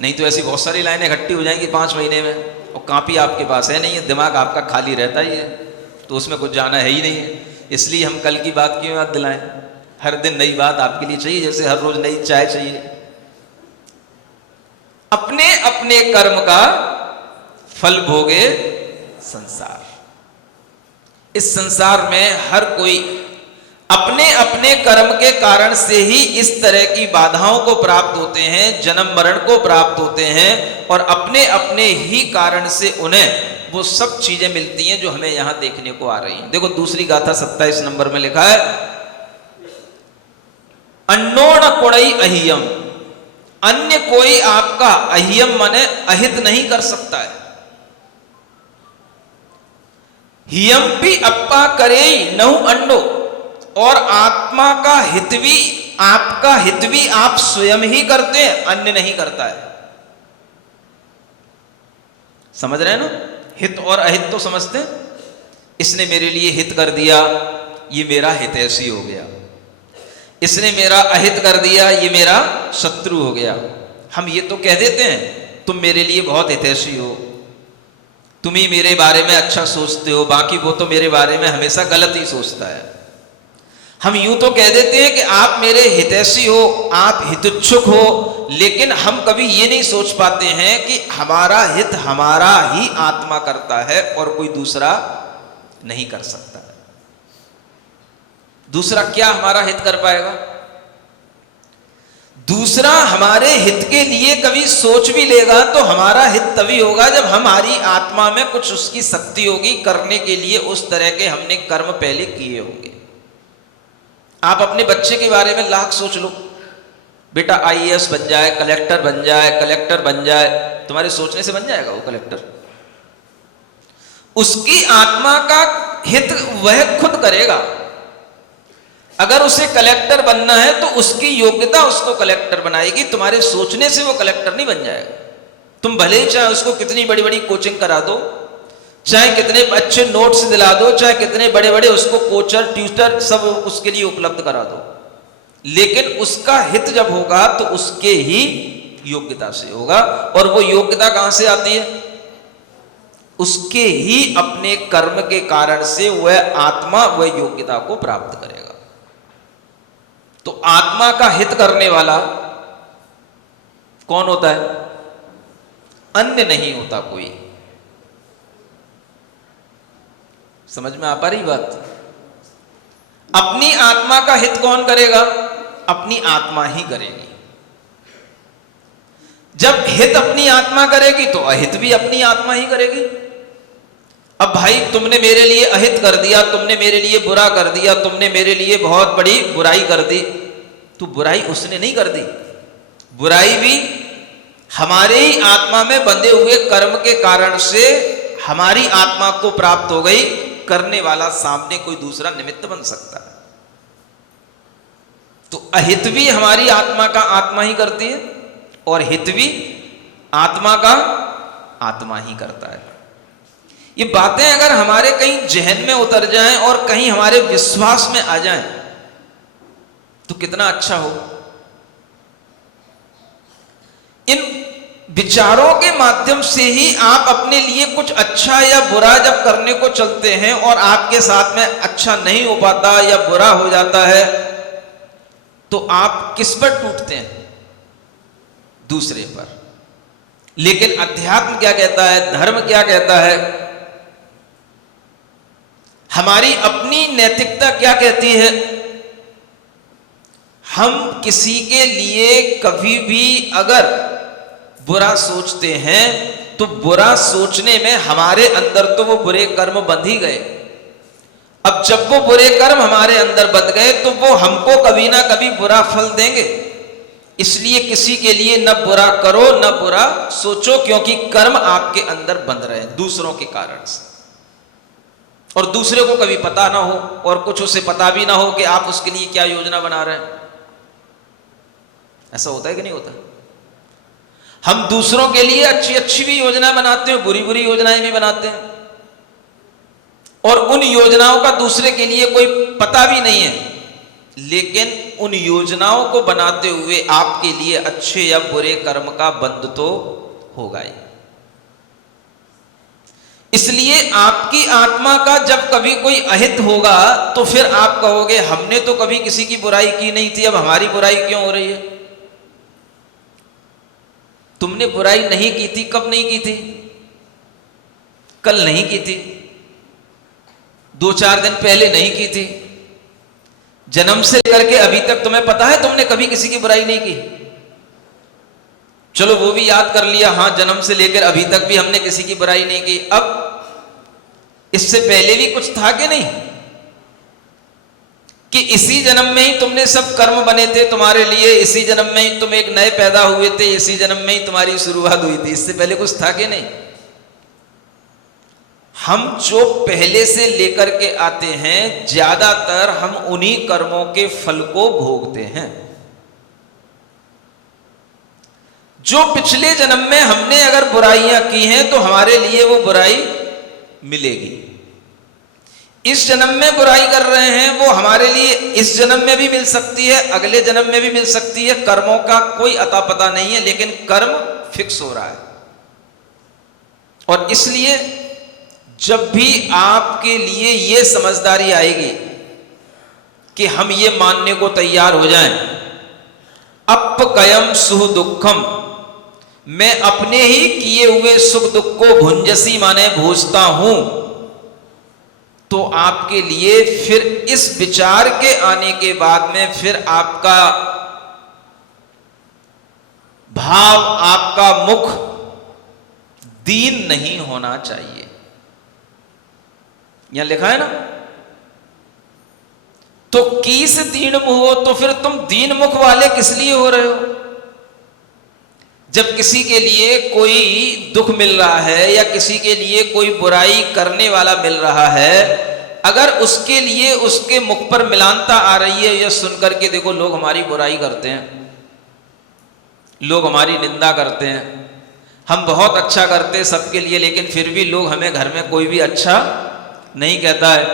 नहीं तो ऐसी बहुत सारी लाइनें इकट्ठी हो जाएंगी 5 महीने में, और कापी आपके पास है नहीं है, दिमाग आपका खाली रहता ही है, तो उसमें कुछ जाना है ही नहीं है। इसलिए हम कल की बात क्यों याद दिलाएं? हर दिन नई बात आपके लिए चाहिए, जैसे हर रोज नई चाय चाहिए। अपने अपने कर्म का फल भोगे संसार। इस संसार में हर कोई अपने अपने कर्म के कारण से ही इस तरह की बाधाओं को प्राप्त होते हैं, जन्म मरण को प्राप्त होते हैं, और अपने अपने ही कारण से उन्हें वो सब चीजें मिलती हैं जो हमें यहां देखने को आ रही हैं। देखो दूसरी गाथा 27 नंबर में लिखा है, अन्नोण कुणई अहियम, अन्य कोई आपका अहियम माने अहित नहीं कर सकता है। हियम भी अप्पा करे नहु अन्नो, और आत्मा का हित भी, आपका हित भी आप स्वयं ही करते हैं, अन्य नहीं करता है। समझ रहे हैं ना? हित और अहित तो समझते हैं। इसने मेरे लिए हित कर दिया, ये मेरा हितैषी हो गया। इसने मेरा अहित कर दिया, ये मेरा शत्रु हो गया। हम ये तो कह देते हैं तुम मेरे लिए बहुत हितैषी हो, तुम ही मेरे बारे में अच्छा सोचते हो, बाकी वो तो मेरे बारे में हमेशा गलत ही सोचता है। हम यूं तो कह देते हैं कि आप मेरे हितैषी हो, आप हितोच्छुक हो, लेकिन हम कभी ये नहीं सोच पाते हैं कि हमारा हित हमारा ही आत्मा करता है और कोई दूसरा नहीं कर सकता है। दूसरा क्या हमारा हित कर पाएगा? दूसरा हमारे हित के लिए कभी सोच भी लेगा तो हमारा हित तभी होगा जब हमारी आत्मा में कुछ उसकी शक्ति होगी करने के लिए, उस तरह के हमने कर्म पहले किए होंगे। आप अपने बच्चे के बारे में लाख सोच लो, बेटा आईएएस बन जाए, कलेक्टर बन जाए, कलेक्टर बन जाए, तुम्हारे सोचने से बन जाएगा वो कलेक्टर? उसकी आत्मा का हित वह खुद करेगा। अगर उसे कलेक्टर बनना है तो उसकी योग्यता उसको कलेक्टर बनाएगी, तुम्हारे सोचने से वो कलेक्टर नहीं बन जाएगा। तुम भले ही चाहे उसको कितनी बड़ी बड़ी कोचिंग करा दो, चाहे कितने अच्छे नोट्स दिला दो, चाहे कितने बड़े बड़े उसको कोचर ट्यूटर सब उसके लिए उपलब्ध करा दो, लेकिन उसका हित जब होगा तो उसके ही योग्यता से होगा। और वो योग्यता कहां से आती है? उसके ही अपने कर्म के कारण से वह आत्मा वह योग्यता को प्राप्त करेगा। तो आत्मा का हित करने वाला कौन होता है? अन्य नहीं होता कोई। समझ में आ पा रही बात? अपनी आत्मा का हित कौन करेगा? अपनी आत्मा ही करेगी। जब हित अपनी आत्मा करेगी तो अहित भी अपनी आत्मा ही करेगी। अब भाई तुमने मेरे लिए अहित कर दिया, तुमने मेरे लिए बुरा कर दिया, तुमने मेरे लिए बहुत बड़ी बुराई कर दी, तो बुराई उसने नहीं कर दी, बुराई भी हमारे ही आत्मा में बंधे हुए कर्म के कारण से हमारी आत्मा को प्राप्त हो गई। करने वाला सामने कोई दूसरा निमित्त बन सकता है। तो अहित भी हमारी आत्मा का आत्मा ही करती है और हित भी आत्मा का आत्मा ही करता है। ये बातें अगर हमारे कहीं जहन में उतर जाएं और कहीं हमारे विश्वास में आ जाएं तो कितना अच्छा हो। इन विचारों के माध्यम से ही आप अपने लिए कुछ अच्छा या बुरा जब करने को चलते हैं और आपके साथ में अच्छा नहीं हो पाता या बुरा हो जाता है तो आप किस पर टूटते हैं? दूसरे पर। लेकिन अध्यात्म क्या कहता है, धर्म क्या कहता है, हमारी अपनी नैतिकता क्या कहती है? हम किसी के लिए कभी भी अगर बुरा सोचते हैं तो बुरा सोचने में हमारे अंदर तो वो बुरे कर्म बंध ही गए। अब जब वो बुरे कर्म हमारे अंदर बंध गए तो वो हमको कभी ना कभी बुरा फल देंगे। इसलिए किसी के लिए न बुरा करो न बुरा सोचो, क्योंकि कर्म आपके अंदर बंध रहे हैं दूसरों के कारण से। और दूसरे को कभी पता ना हो और कुछ उसे पता भी ना हो कि आप उसके लिए क्या योजना बना रहे हैं। ऐसा होता है कि नहीं होता? हम दूसरों के लिए अच्छी अच्छी भी योजना बनाते हैं, बुरी बुरी योजनाएं भी बनाते हैं, और उन योजनाओं का दूसरे के लिए कोई पता भी नहीं है। लेकिन उन योजनाओं को बनाते हुए आपके लिए अच्छे या बुरे कर्म का बंध तो होगा ही। इसलिए आपकी आत्मा का जब कभी कोई अहित होगा तो फिर आप कहोगे हमने तो कभी किसी की बुराई की नहीं थी, अब हमारी बुराई क्यों हो रही है? तुमने बुराई नहीं की थी, कब नहीं की थी? कल नहीं की थी, 2-4 दिन पहले नहीं की थी, जन्म से लेकर के अभी तक तुम्हें पता है तुमने कभी किसी की बुराई नहीं की? चलो वो भी याद कर लिया, हाँ जन्म से लेकर अभी तक भी हमने किसी की बुराई नहीं की। अब इससे पहले भी कुछ था कि नहीं, कि इसी जन्म में ही तुमने सब कर्म बने थे तुम्हारे लिए, इसी जन्म में ही तुम एक नए पैदा हुए थे, इसी जन्म में ही तुम्हारी शुरुआत हुई थी, इससे पहले कुछ था कि नहीं? हम जो पहले से लेकर के आते हैं ज्यादातर हम उन्हीं कर्मों के फल को भोगते हैं। जो पिछले जन्म में हमने अगर बुराइयां की हैं तो हमारे लिए वो बुराई मिलेगी। इस जन्म में बुराई कर रहे हैं वो हमारे लिए इस जन्म में भी मिल सकती है, अगले जन्म में भी मिल सकती है। कर्मों का कोई अता पता नहीं है, लेकिन कर्म फिक्स हो रहा है। और इसलिए जब भी आपके लिए ये समझदारी आएगी कि हम ये मानने को तैयार हो जाएं, अपकयम सुख दुखम, मैं अपने ही किए हुए सुख दुख को भुंजसी माने भूजता हूं, तो आपके लिए फिर इस विचार के आने के बाद में फिर आपका भाव, आपका मुख दीन नहीं होना चाहिए। यहां लिखा है ना, तो किस दीन मुख हो, तो फिर तुम दीन मुख वाले किस लिए हो रहे हो? जब किसी के लिए कोई दुख मिल रहा है या किसी के लिए कोई बुराई करने वाला मिल रहा है, अगर उसके लिए उसके मुख पर मिलानता आ रही है, या सुनकर के देखो लोग हमारी बुराई करते हैं, लोग हमारी निंदा करते हैं, हम बहुत अच्छा करते हैं सबके लिए, लेकिन फिर भी लोग हमें घर में कोई भी अच्छा नहीं कहता है,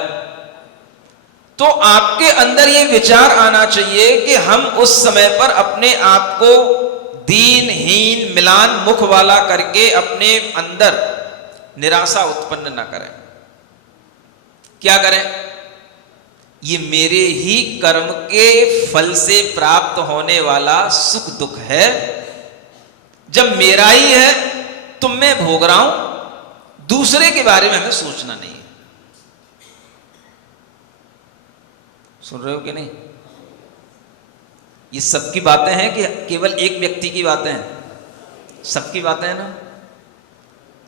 तो आपके अंदर ये विचार आना चाहिए कि हम उस समय पर अपने आप को दीनहीन मिलान मुख वाला करके अपने अंदर निराशा उत्पन्न न करें। क्या करें? ये मेरे ही कर्म के फल से प्राप्त होने वाला सुख दुख है, जब मेरा ही है तो मैं भोग रहा हूं, दूसरे के बारे में हमें सोचना नहीं है। सुन रहे हो कि नहीं? ये सबकी बातें हैं कि केवल एक व्यक्ति की बातें हैं? सबकी बातें हैं ना,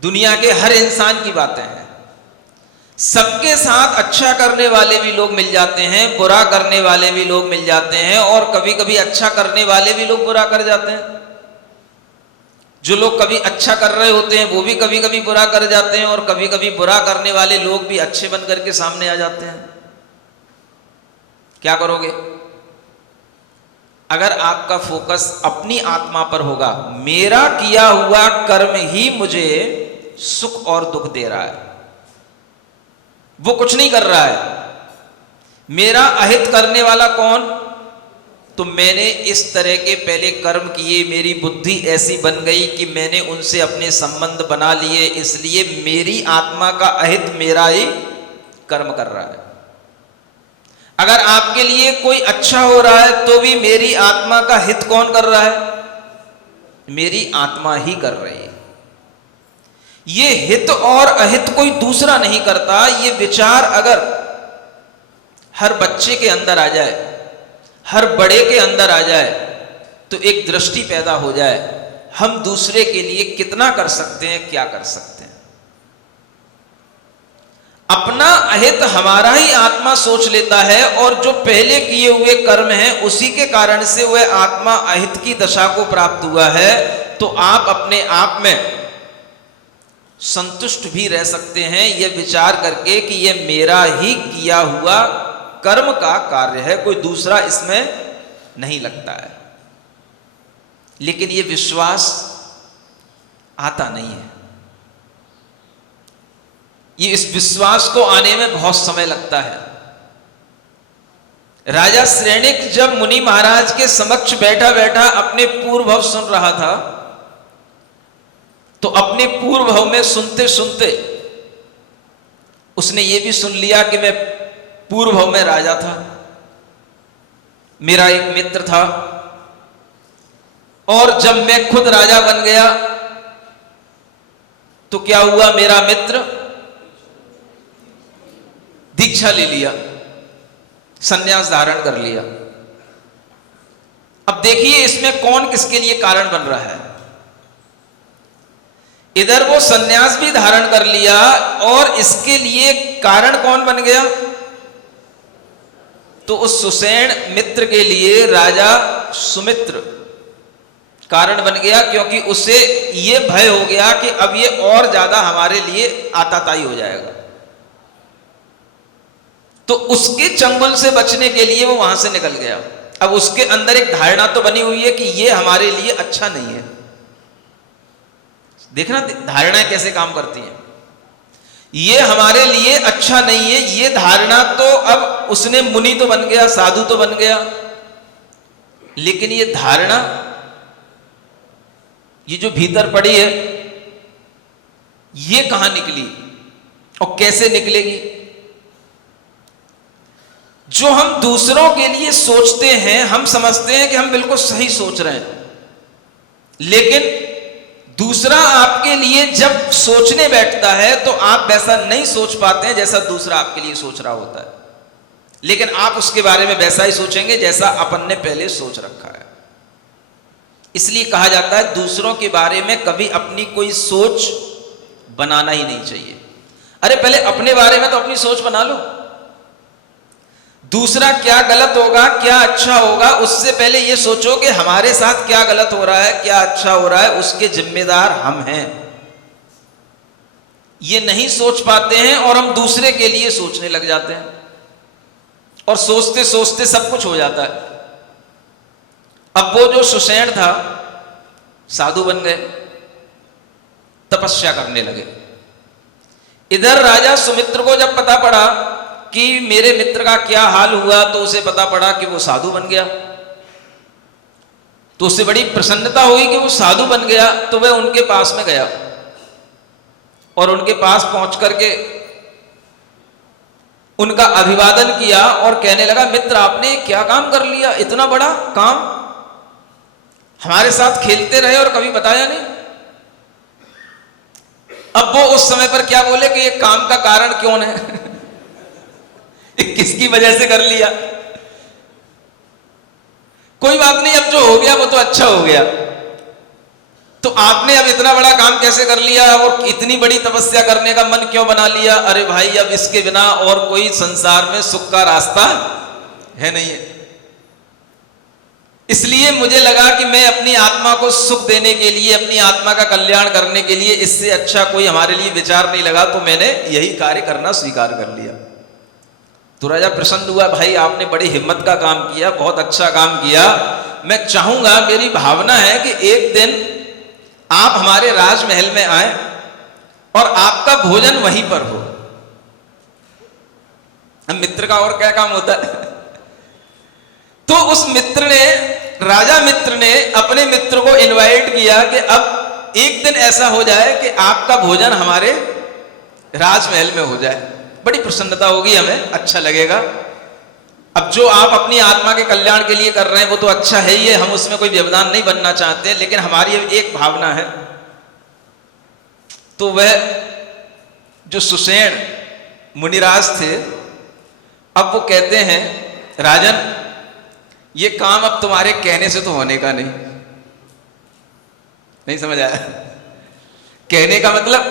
दुनिया के हर इंसान की बातें हैं। सबके साथ अच्छा करने वाले भी लोग मिल जाते हैं, बुरा करने वाले भी लोग मिल जाते हैं, और कभी कभी अच्छा करने वाले भी लोग बुरा कर जाते हैं। जो लोग कभी अच्छा कर रहे होते हैं वो भी कभी कभी बुरा कर जाते हैं, और कभी कभी बुरा करने वाले लोग भी अच्छे बन करके सामने आ जाते हैं। क्या करोगे? अगर आपका फोकस अपनी आत्मा पर होगा, मेरा किया हुआ कर्म ही मुझे सुख और दुख दे रहा है, वो कुछ नहीं कर रहा है, मेरा अहित करने वाला कौन? तो मैंने इस तरह के पहले कर्म किए, मेरी बुद्धि ऐसी बन गई कि मैंने उनसे अपने संबंध बना लिए, इसलिए मेरी आत्मा का अहित मेरा ही कर्म कर रहा है। अगर आपके लिए कोई अच्छा हो रहा है तो भी मेरी आत्मा का हित कौन कर रहा है? मेरी आत्मा ही कर रही है। ये हित और अहित कोई दूसरा नहीं करता। ये विचार अगर हर बच्चे के अंदर आ जाए, हर बड़े के अंदर आ जाए, तो एक दृष्टि पैदा हो जाए, हम दूसरे के लिए कितना कर सकते हैं, क्या कर सकते हैं। अपना अहित हमारा ही आत्मा सोच लेता है, और जो पहले किए हुए कर्म हैं उसी के कारण से वह आत्मा अहित की दशा को प्राप्त हुआ है, तो आप अपने आप में संतुष्ट भी रह सकते हैं, यह विचार करके कि यह मेरा ही किया हुआ कर्म का कार्य है, कोई दूसरा इसमें नहीं लगता है। लेकिन यह विश्वास आता नहीं है। ये इस विश्वास को आने में बहुत समय लगता है। राजा श्रेणिक जब मुनि महाराज के समक्ष बैठा बैठा अपने पूर्व भव सुन रहा था, तो अपने पूर्व भव में सुनते सुनते उसने ये भी सुन लिया कि मैं पूर्व भव में राजा था, मेरा एक मित्र था, और जब मैं खुद राजा बन गया तो क्या हुआ, मेरा मित्र दीक्षा ले लिया, संन्यास धारण कर लिया। अब देखिए इसमें कौन किसके लिए कारण बन रहा है। इधर वो संन्यास भी धारण कर लिया और इसके लिए कारण कौन बन गया, तो उस सुषेण मित्र के लिए राजा सुमित्र कारण बन गया, क्योंकि उसे ये भय हो गया कि अब ये और ज्यादा हमारे लिए आताताई हो जाएगा। तो उसके चंगुल से बचने के लिए वो वहां से निकल गया। अब उसके अंदर एक धारणा तो बनी हुई है कि ये हमारे लिए अच्छा नहीं है। देखना धारणाएं कैसे काम करती हैं। ये हमारे लिए अच्छा नहीं है, ये धारणा तो अब उसने मुनि तो बन गया, साधु तो बन गया, लेकिन ये धारणा ये जो भीतर पड़ी है ये कहां निकली और कैसे निकलेगी। जो हम दूसरों के लिए सोचते हैं, हम समझते हैं कि हम बिल्कुल सही सोच रहे हैं, लेकिन दूसरा आपके लिए जब सोचने बैठता है तो आप वैसा नहीं सोच पाते हैं जैसा दूसरा आपके लिए सोच रहा होता है, लेकिन आप उसके बारे में वैसा ही सोचेंगे जैसा अपन ने पहले सोच रखा है। इसलिए कहा जाता है दूसरों के बारे में कभी अपनी कोई सोच बनाना ही नहीं चाहिए। अरे पहले अपने बारे में तो अपनी सोच बना लो। दूसरा क्या गलत होगा, क्या अच्छा होगा, उससे पहले ये सोचो कि हमारे साथ क्या गलत हो रहा है, क्या अच्छा हो रहा है, उसके जिम्मेदार हम हैं। ये नहीं सोच पाते हैं और हम दूसरे के लिए सोचने लग जाते हैं, और सोचते सोचते सब कुछ हो जाता है। अब वो जो सुषेण था साधु बन गए, तपस्या करने लगे। इधर राजा सुमित्र को जब पता पड़ा कि मेरे मित्र का क्या हाल हुआ, तो उसे पता पड़ा कि वो साधु बन गया, तो उसे बड़ी प्रसन्नता हुई कि वो साधु बन गया। तो वह उनके पास में गया और उनके पास पहुंच करके उनका अभिवादन किया और कहने लगा, मित्र आपने क्या काम कर लिया, इतना बड़ा काम, हमारे साथ खेलते रहे और कभी बताया नहीं। अब वो उस समय पर क्या बोले कि ये काम का कारण कौन है किसकी वजह से कर लिया। कोई बात नहीं, अब जो हो गया वो तो अच्छा हो गया, तो आपने अब इतना बड़ा काम कैसे कर लिया और इतनी बड़ी तपस्या करने का मन क्यों बना लिया। अरे भाई अब इसके बिना और कोई संसार में सुख का रास्ता है नहीं है, इसलिए मुझे लगा कि मैं अपनी आत्मा को सुख देने के लिए, अपनी आत्मा का कल्याण करने के लिए इससे अच्छा कोई हमारे लिए विचार नहीं लगा, तो मैंने यही कार्य करना स्वीकार कर लिया। तो राजा प्रसन्न हुआ, भाई आपने बड़ी हिम्मत का काम किया, बहुत अच्छा काम किया। मैं चाहूंगा, मेरी भावना है कि एक दिन आप हमारे राजमहल में आए और आपका भोजन वहीं पर हो। मित्र का और क्या काम होता है। तो उस मित्र ने, राजा मित्र ने अपने मित्र को इनवाइट किया कि अब एक दिन ऐसा हो जाए कि आपका भोजन हमारे राजमहल में हो जाए, बड़ी प्रसन्नता होगी, हमें अच्छा लगेगा। अब जो आप अपनी आत्मा के कल्याण के लिए कर रहे हैं वो तो अच्छा है ही है, हम उसमें कोई व्यवधान नहीं बनना चाहते, लेकिन हमारी एक भावना है। तो वह जो सुषेण मुनिराज थे, अब वो कहते हैं, राजन ये काम अब तुम्हारे कहने से तो होने का नहीं समझ आया। कहने का मतलब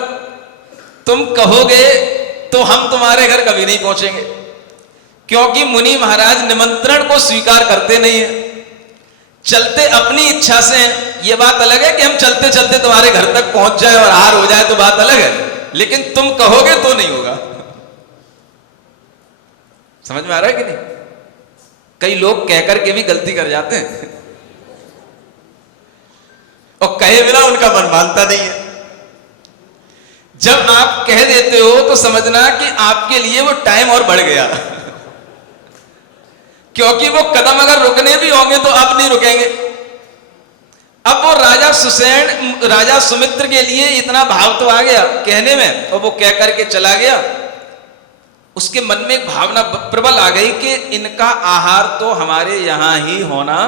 तुम कहोगे तो हम तुम्हारे घर कभी नहीं पहुंचेंगे, क्योंकि मुनि महाराज निमंत्रण को स्वीकार करते नहीं है, चलते अपनी इच्छा से हैं। यह बात अलग है कि हम चलते चलते तुम्हारे घर तक पहुंच जाए और हार हो जाए तो बात अलग है, लेकिन तुम कहोगे तो नहीं होगा। समझ में आ रहा है कि नहीं। कई लोग कहकर के भी गलती कर जाते हैं और कहे बिना उनका मन मानता नहीं है। जब आप कह देते हो तो समझना कि आपके लिए वो टाइम और बढ़ गया, क्योंकि वो कदम अगर रुकने भी होंगे तो अब नहीं रुकेंगे। अब वो राजा सुमित्र के लिए इतना भाव तो आ गया कहने में, और वो कह करके चला गया। उसके मन में एक भावना प्रबल आ गई कि इनका आहार तो हमारे यहां ही होना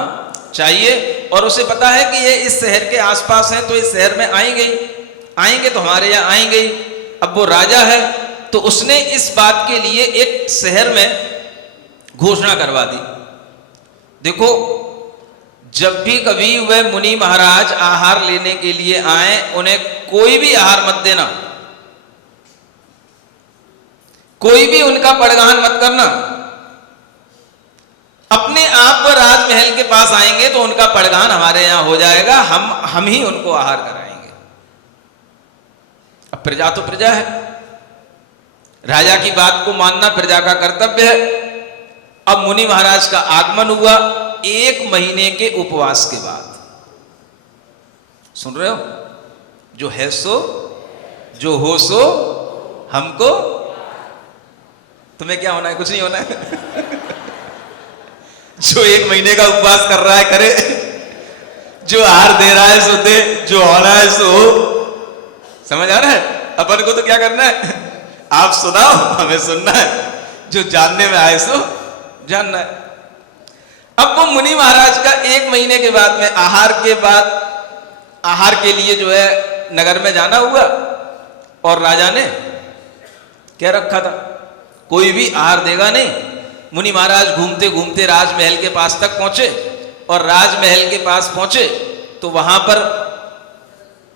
चाहिए, और उसे पता है कि ये इस शहर के आसपास हैं तो इस शहर में आएंगे तो हमारे यहाँ आएंगे। अब वो राजा है तो उसने इस बात के लिए एक शहर में घोषणा करवा दी। देखो, जब भी कभी वह मुनि महाराज आहार लेने के लिए आए, उन्हें कोई भी आहार मत देना, कोई भी उनका पड़गान मत करना। अपने आप वो राजमहल के पास आएंगे तो उनका पड़गान हमारे यहां हो जाएगा, हम ही उनको आहार कराएंगे। अब प्रजा तो प्रजा है, राजा की बात को मानना प्रजा का कर्तव्य है। अब मुनि महाराज का आगमन हुआ 1 महीने के उपवास के बाद। सुन रहे हो? जो है सो, जो हो सो हमको। तुम्हें क्या होना है? कुछ नहीं होना है। जो 1 महीने का उपवास कर रहा है करे, जो आहार दे रहा है सो दे, जो होना है सो हो। समझ आ रहा है? अपन को तो क्या करना है? आप सुनाओ, हमें सुनना है। जो जानने में आए सो जानना है। अब वो मुनि महाराज का 1 महीने के बाद में आहार के लिए जो है नगर में जाना हुआ, और राजा ने क्या रखा था, कोई भी आहार देगा नहीं। मुनि महाराज घूमते घूमते राजमहल के पास तक पहुंचे, और राजमहल के पास पहुंचे तो वहां पर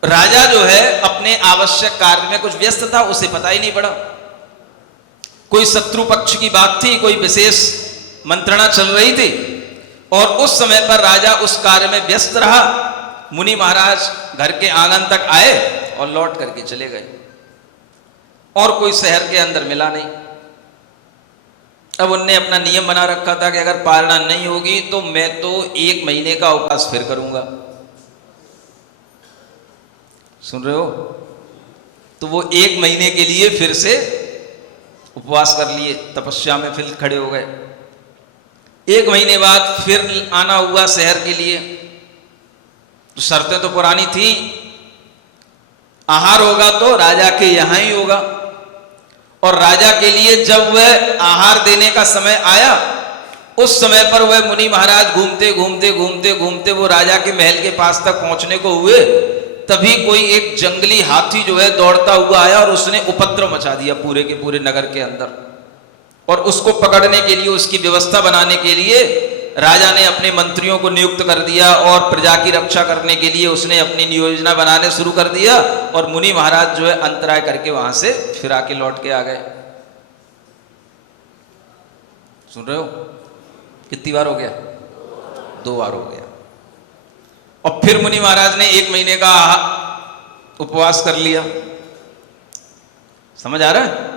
राजा जो है अपने आवश्यक कार्य में कुछ व्यस्त था, उसे पता ही नहीं पड़ा। कोई शत्रु पक्ष की बात थी, कोई विशेष मंत्रणा चल रही थी, और उस समय पर राजा उस कार्य में व्यस्त रहा। मुनि महाराज घर के आंगन तक आए और लौट करके चले गए, और कोई शहर के अंदर मिला नहीं। अब उनने अपना नियम बना रखा था कि अगर पालना नहीं होगी तो मैं तो 1 महीने का उपवास फिर करूंगा। सुन रहे हो? तो वो 1 महीने के लिए फिर से उपवास कर लिए, तपस्या में फिर खड़े हो गए। 1 महीने बाद फिर आना हुआ शहर के लिए। तो शर्तें तो पुरानी थी, आहार होगा तो राजा के यहां ही होगा, और राजा के लिए जब वह आहार देने का समय आया, उस समय पर वह मुनि महाराज घूमते घूमते घूमते घूमते वो राजा के महल के पास तक पहुंचने को हुए, तभी कोई एक जंगली हाथी जो है दौड़ता हुआ आया और उसने उपद्रव मचा दिया पूरे के पूरे नगर के अंदर। और उसको पकड़ने के लिए, उसकी व्यवस्था बनाने के लिए राजा ने अपने मंत्रियों को नियुक्त कर दिया, और प्रजा की रक्षा करने के लिए उसने अपनी योजना बनाने शुरू कर दिया। और मुनि महाराज जो है अंतराय करके वहां से फिर आके लौट के आ गए। सुन रहे हो? कितनी बार हो गया? 2 बार हो गया। और फिर मुनि महाराज ने 1 महीने का उपवास कर लिया। समझ आ रहा है?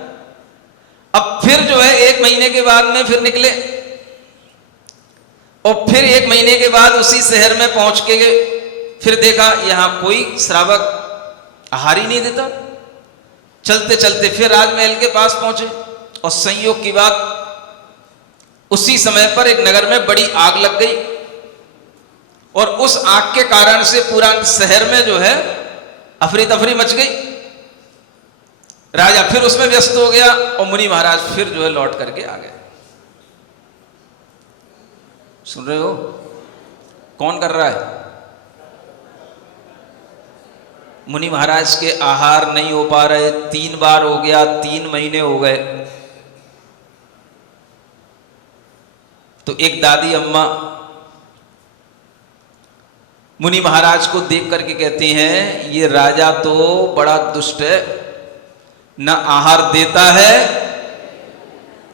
अब फिर जो है 1 महीने के बाद में फिर निकले, और फिर 1 महीने के बाद उसी शहर में पहुंच के फिर देखा यहां कोई श्रावक आहार ही नहीं देता। चलते चलते फिर राजमहल के पास पहुंचे, और संयोग की बात, उसी समय पर एक नगर में बड़ी आग लग गई, और उस आग के कारण से पूरा शहर में जो है अफरी तफरी मच गई। राजा फिर उसमें व्यस्त हो गया, और मुनि महाराज फिर जो है लौट करके आ गए। सुन रहे हो? कौन कर रहा है? मुनि महाराज के आहार नहीं हो पा रहे, 3 बार हो गया, 3 महीने हो गए। तो एक दादी अम्मा मुनि महाराज को देख करके कहती हैं, ये राजा तो बड़ा दुष्ट है, न आहार देता है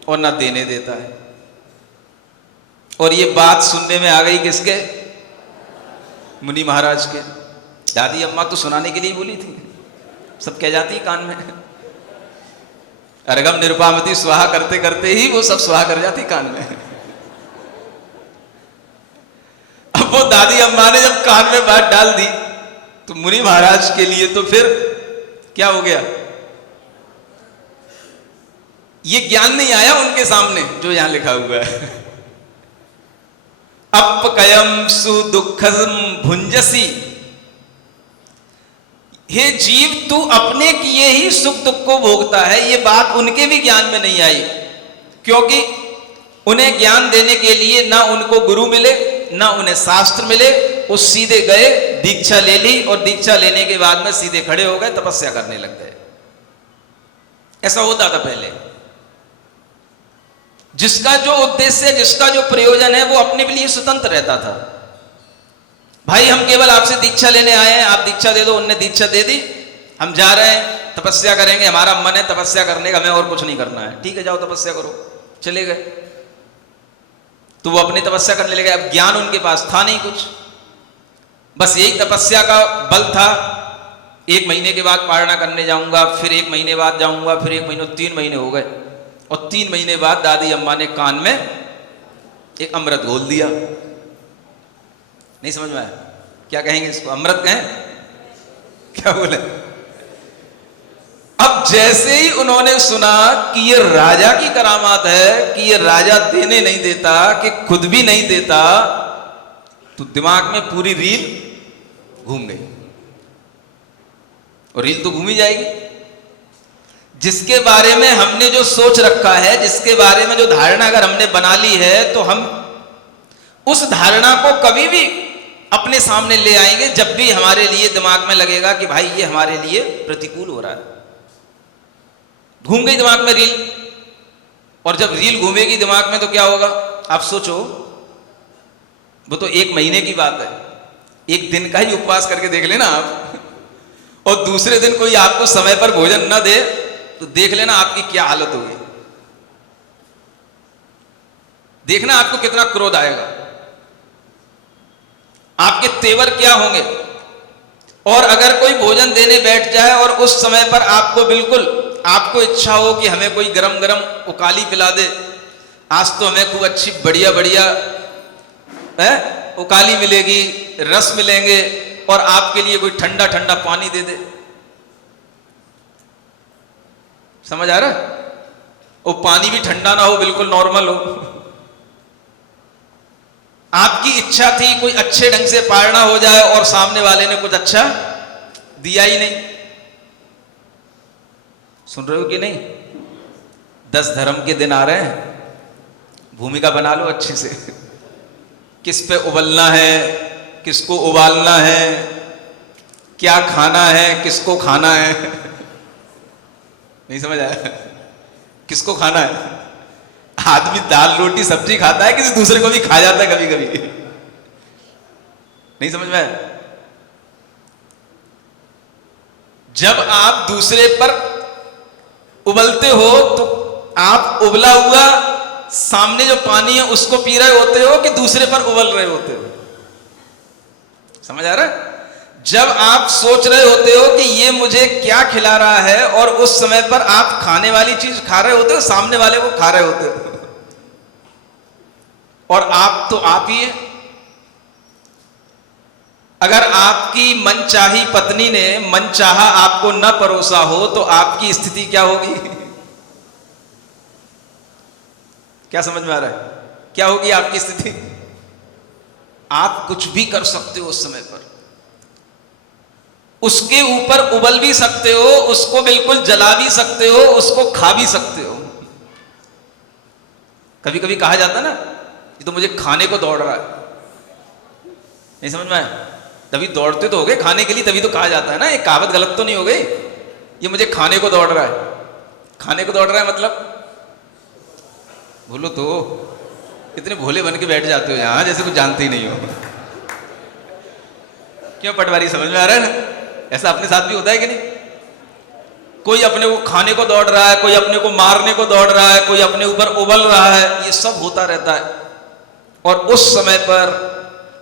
और न देने देता है। और ये बात सुनने में आ गई किसके? मुनि महाराज के। दादी अम्मा तो सुनाने के लिए बोली थी, सब कह जाती कान में। अर्घम निरुपामति स्वाहा करते करते ही वो सब स्वाहा कर जाती कान में। अब वो दादी अम्मा ने जब कान में बात डाल दी तो मुनि महाराज के लिए तो फिर क्या हो गया, ये ज्ञान नहीं आया उनके सामने जो यहां लिखा हुआ है। अपकयम सुदुःखम भुंजसी। हे जीव, तू अपने किए ही सुख दुख को भोगता है। ये बात उनके भी ज्ञान में नहीं आई, क्योंकि उन्हें ज्ञान देने के लिए ना उनको गुरु मिले, ना उन्हें शास्त्र मिले। वो सीधे गए, दीक्षा ले ली, और दीक्षा लेने के बाद में सीधे खड़े हो गए, तपस्या करने लग गए। ऐसा होता था पहले। जिसका जो उद्देश्य, जिसका जो प्रयोजन है, वो अपने लिए स्वतंत्र रहता था। भाई हम केवल आपसे दीक्षा लेने आए हैं, आप दीक्षा दे दो। उनने दीक्षा दे दी, हम जा रहे हैं, तपस्या करेंगे, हमारा मन है तपस्या करने का, हमें और कुछ नहीं करना है। ठीक है, जाओ तपस्या करो। चले गए, तो वो अपनी तपस्या करने लगे। अब ज्ञान उनके पास था नहीं कुछ, बस यही तपस्या का बल था। 1 महीने के बाद पारणा करने जाऊंगा, फिर 1 महीने बाद जाऊंगा, फिर 1 महीने, 3 महीने हो गए। और 3 महीने बाद दादी अम्मा ने कान में एक अमृत घोल दिया। नहीं समझ में आया? क्या कहेंगे इसको? अमृत कहें? क्या बोले? अब जैसे ही उन्होंने सुना कि ये राजा की करामात है, कि ये राजा देने नहीं देता, कि खुद भी नहीं देता, तो दिमाग में पूरी रील घूम गई। और रील तो घूम ही जाएगी। जिसके बारे में हमने जो सोच रखा है, जिसके बारे में जो धारणा अगर हमने बना ली है, तो हम उस धारणा को कभी भी अपने सामने ले आएंगे जब भी हमारे लिए दिमाग में लगेगा कि भाई ये हमारे लिए प्रतिकूल हो रहा है। घूम गई दिमाग में रील, और जब रील घूमेगी दिमाग में तो क्या होगा आप सोचो। वो तो 1 महीने की बात है, 1 दिन का ही उपवास करके देख लेना आप, और दूसरे दिन कोई आपको समय पर भोजन न दे तो देख लेना आपकी क्या हालत होगी। देखना आपको कितना क्रोध आएगा, आपके तेवर क्या होंगे। और अगर कोई भोजन देने बैठ जाए और उस समय पर आपको बिल्कुल आपको इच्छा हो कि हमें कोई गरम गरम उकाली पिला दे, आज तो हमें खूब अच्छी बढ़िया बढ़िया उकाली मिलेगी, रस मिलेंगे, और आपके लिए कोई ठंडा ठंडा पानी दे दे। समझ आ रहा है? वो पानी भी ठंडा ना हो, बिल्कुल नॉर्मल हो। आपकी इच्छा थी कोई अच्छे ढंग से पालना हो जाए, और सामने वाले ने कुछ अच्छा दिया ही नहीं। सुन रहे हो कि नहीं? 10 धर्म के दिन आ रहे हैं, भूमिका बना लो अच्छे से। किस पे उबलना है, किसको उबालना है, क्या खाना है, किसको खाना है। नहीं समझ आया? किसको खाना है? आदमी दाल रोटी सब्जी खाता है, किसी दूसरे को भी खा जाता है कभी कभी। नहीं समझ में आया? जब आप दूसरे पर उबलते हो तो आप उबला हुआ सामने जो पानी है उसको पी रहे होते हो कि दूसरे पर उबल रहे होते हो? समझ आ रहा है? जब आप सोच रहे होते हो कि ये मुझे क्या खिला रहा है, और उस समय पर आप खाने वाली चीज खा रहे होते हो, सामने वाले को खा रहे होते हो, और आप तो आप ही है। अगर आपकी मनचाही पत्नी ने मनचाहा आपको न परोसा हो तो आपकी स्थिति क्या होगी? क्या समझ में आ रहा है? क्या होगी आपकी स्थिति? आप कुछ भी कर सकते हो उस समय पर, उसके ऊपर उबल भी सकते हो, उसको बिल्कुल जला भी सकते हो, उसको खा भी सकते हो। कभी कभी कहा जाता ना, ये तो मुझे खाने को दौड़ रहा है। नहीं समझ में आया? तभी दौड़ते तो हो गए खाने के लिए, तभी तो कहा जाता है ना। ये कहावत गलत तो नहीं हो गई? ये मुझे खाने को दौड़ रहा है। खाने को दौड़ रहा है मतलब बोलो तो, इतने भोले बन के बैठ जाते हो यहां जैसे कुछ जानते ही नहीं हो। क्यों पटवारी? समझ में आ रहा है ना? ऐसा अपने साथ भी होता है कि नहीं? कोई अपने को खाने को दौड़ रहा है, कोई अपने को मारने को दौड़ रहा है, कोई अपने ऊपर उबल रहा है, ये सब होता रहता है। और उस समय पर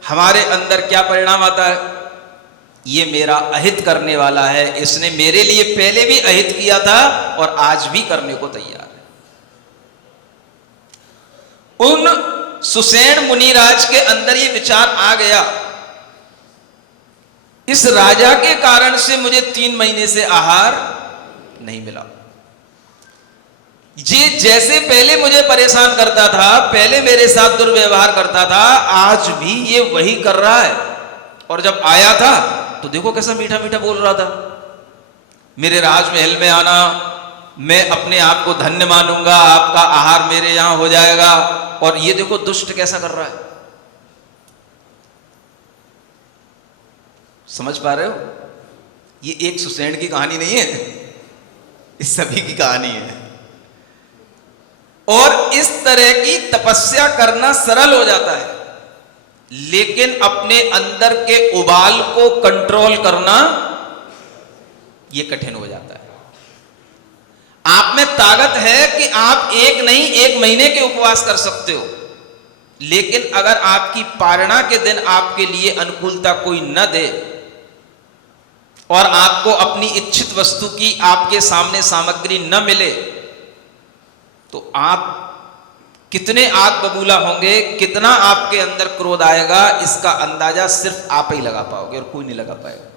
हमारे अंदर क्या परिणाम आता है? ये मेरा अहित करने वाला है, इसने मेरे लिए पहले भी अहित किया था और आज भी करने को तैयार है। उन सुसेन मुनिराज के अंदर ये विचार आ गया, इस राजा के कारण से मुझे 3 महीने से आहार नहीं मिला। ये जैसे पहले मुझे परेशान करता था, पहले मेरे साथ दुर्व्यवहार करता था, आज भी ये वही कर रहा है। और जब आया था तो देखो कैसा मीठा मीठा बोल रहा था, मेरे राजमहल में आना, मैं अपने आप को धन्य मानूंगा, आपका आहार मेरे यहां हो जाएगा। और ये देखो दुष्ट कैसा कर रहा है। समझ पा रहे हो? ये एक सुसैन की कहानी नहीं है, इस सभी की कहानी है। और इस तरह की तपस्या करना सरल हो जाता है, लेकिन अपने अंदर के उबाल को कंट्रोल करना यह कठिन हो जाता है। आप में ताकत है कि आप एक नहीं 1 महीने के उपवास कर सकते हो, लेकिन अगर आपकी पारणा के दिन आपके लिए अनुकूलता कोई न दे और आपको अपनी इच्छित वस्तु की आपके सामने सामग्री न मिले, तो आप कितने आग बबूला होंगे, कितना आपके अंदर क्रोध आएगा, इसका अंदाजा सिर्फ आप ही लगा पाओगे और कोई नहीं लगा पाएगा।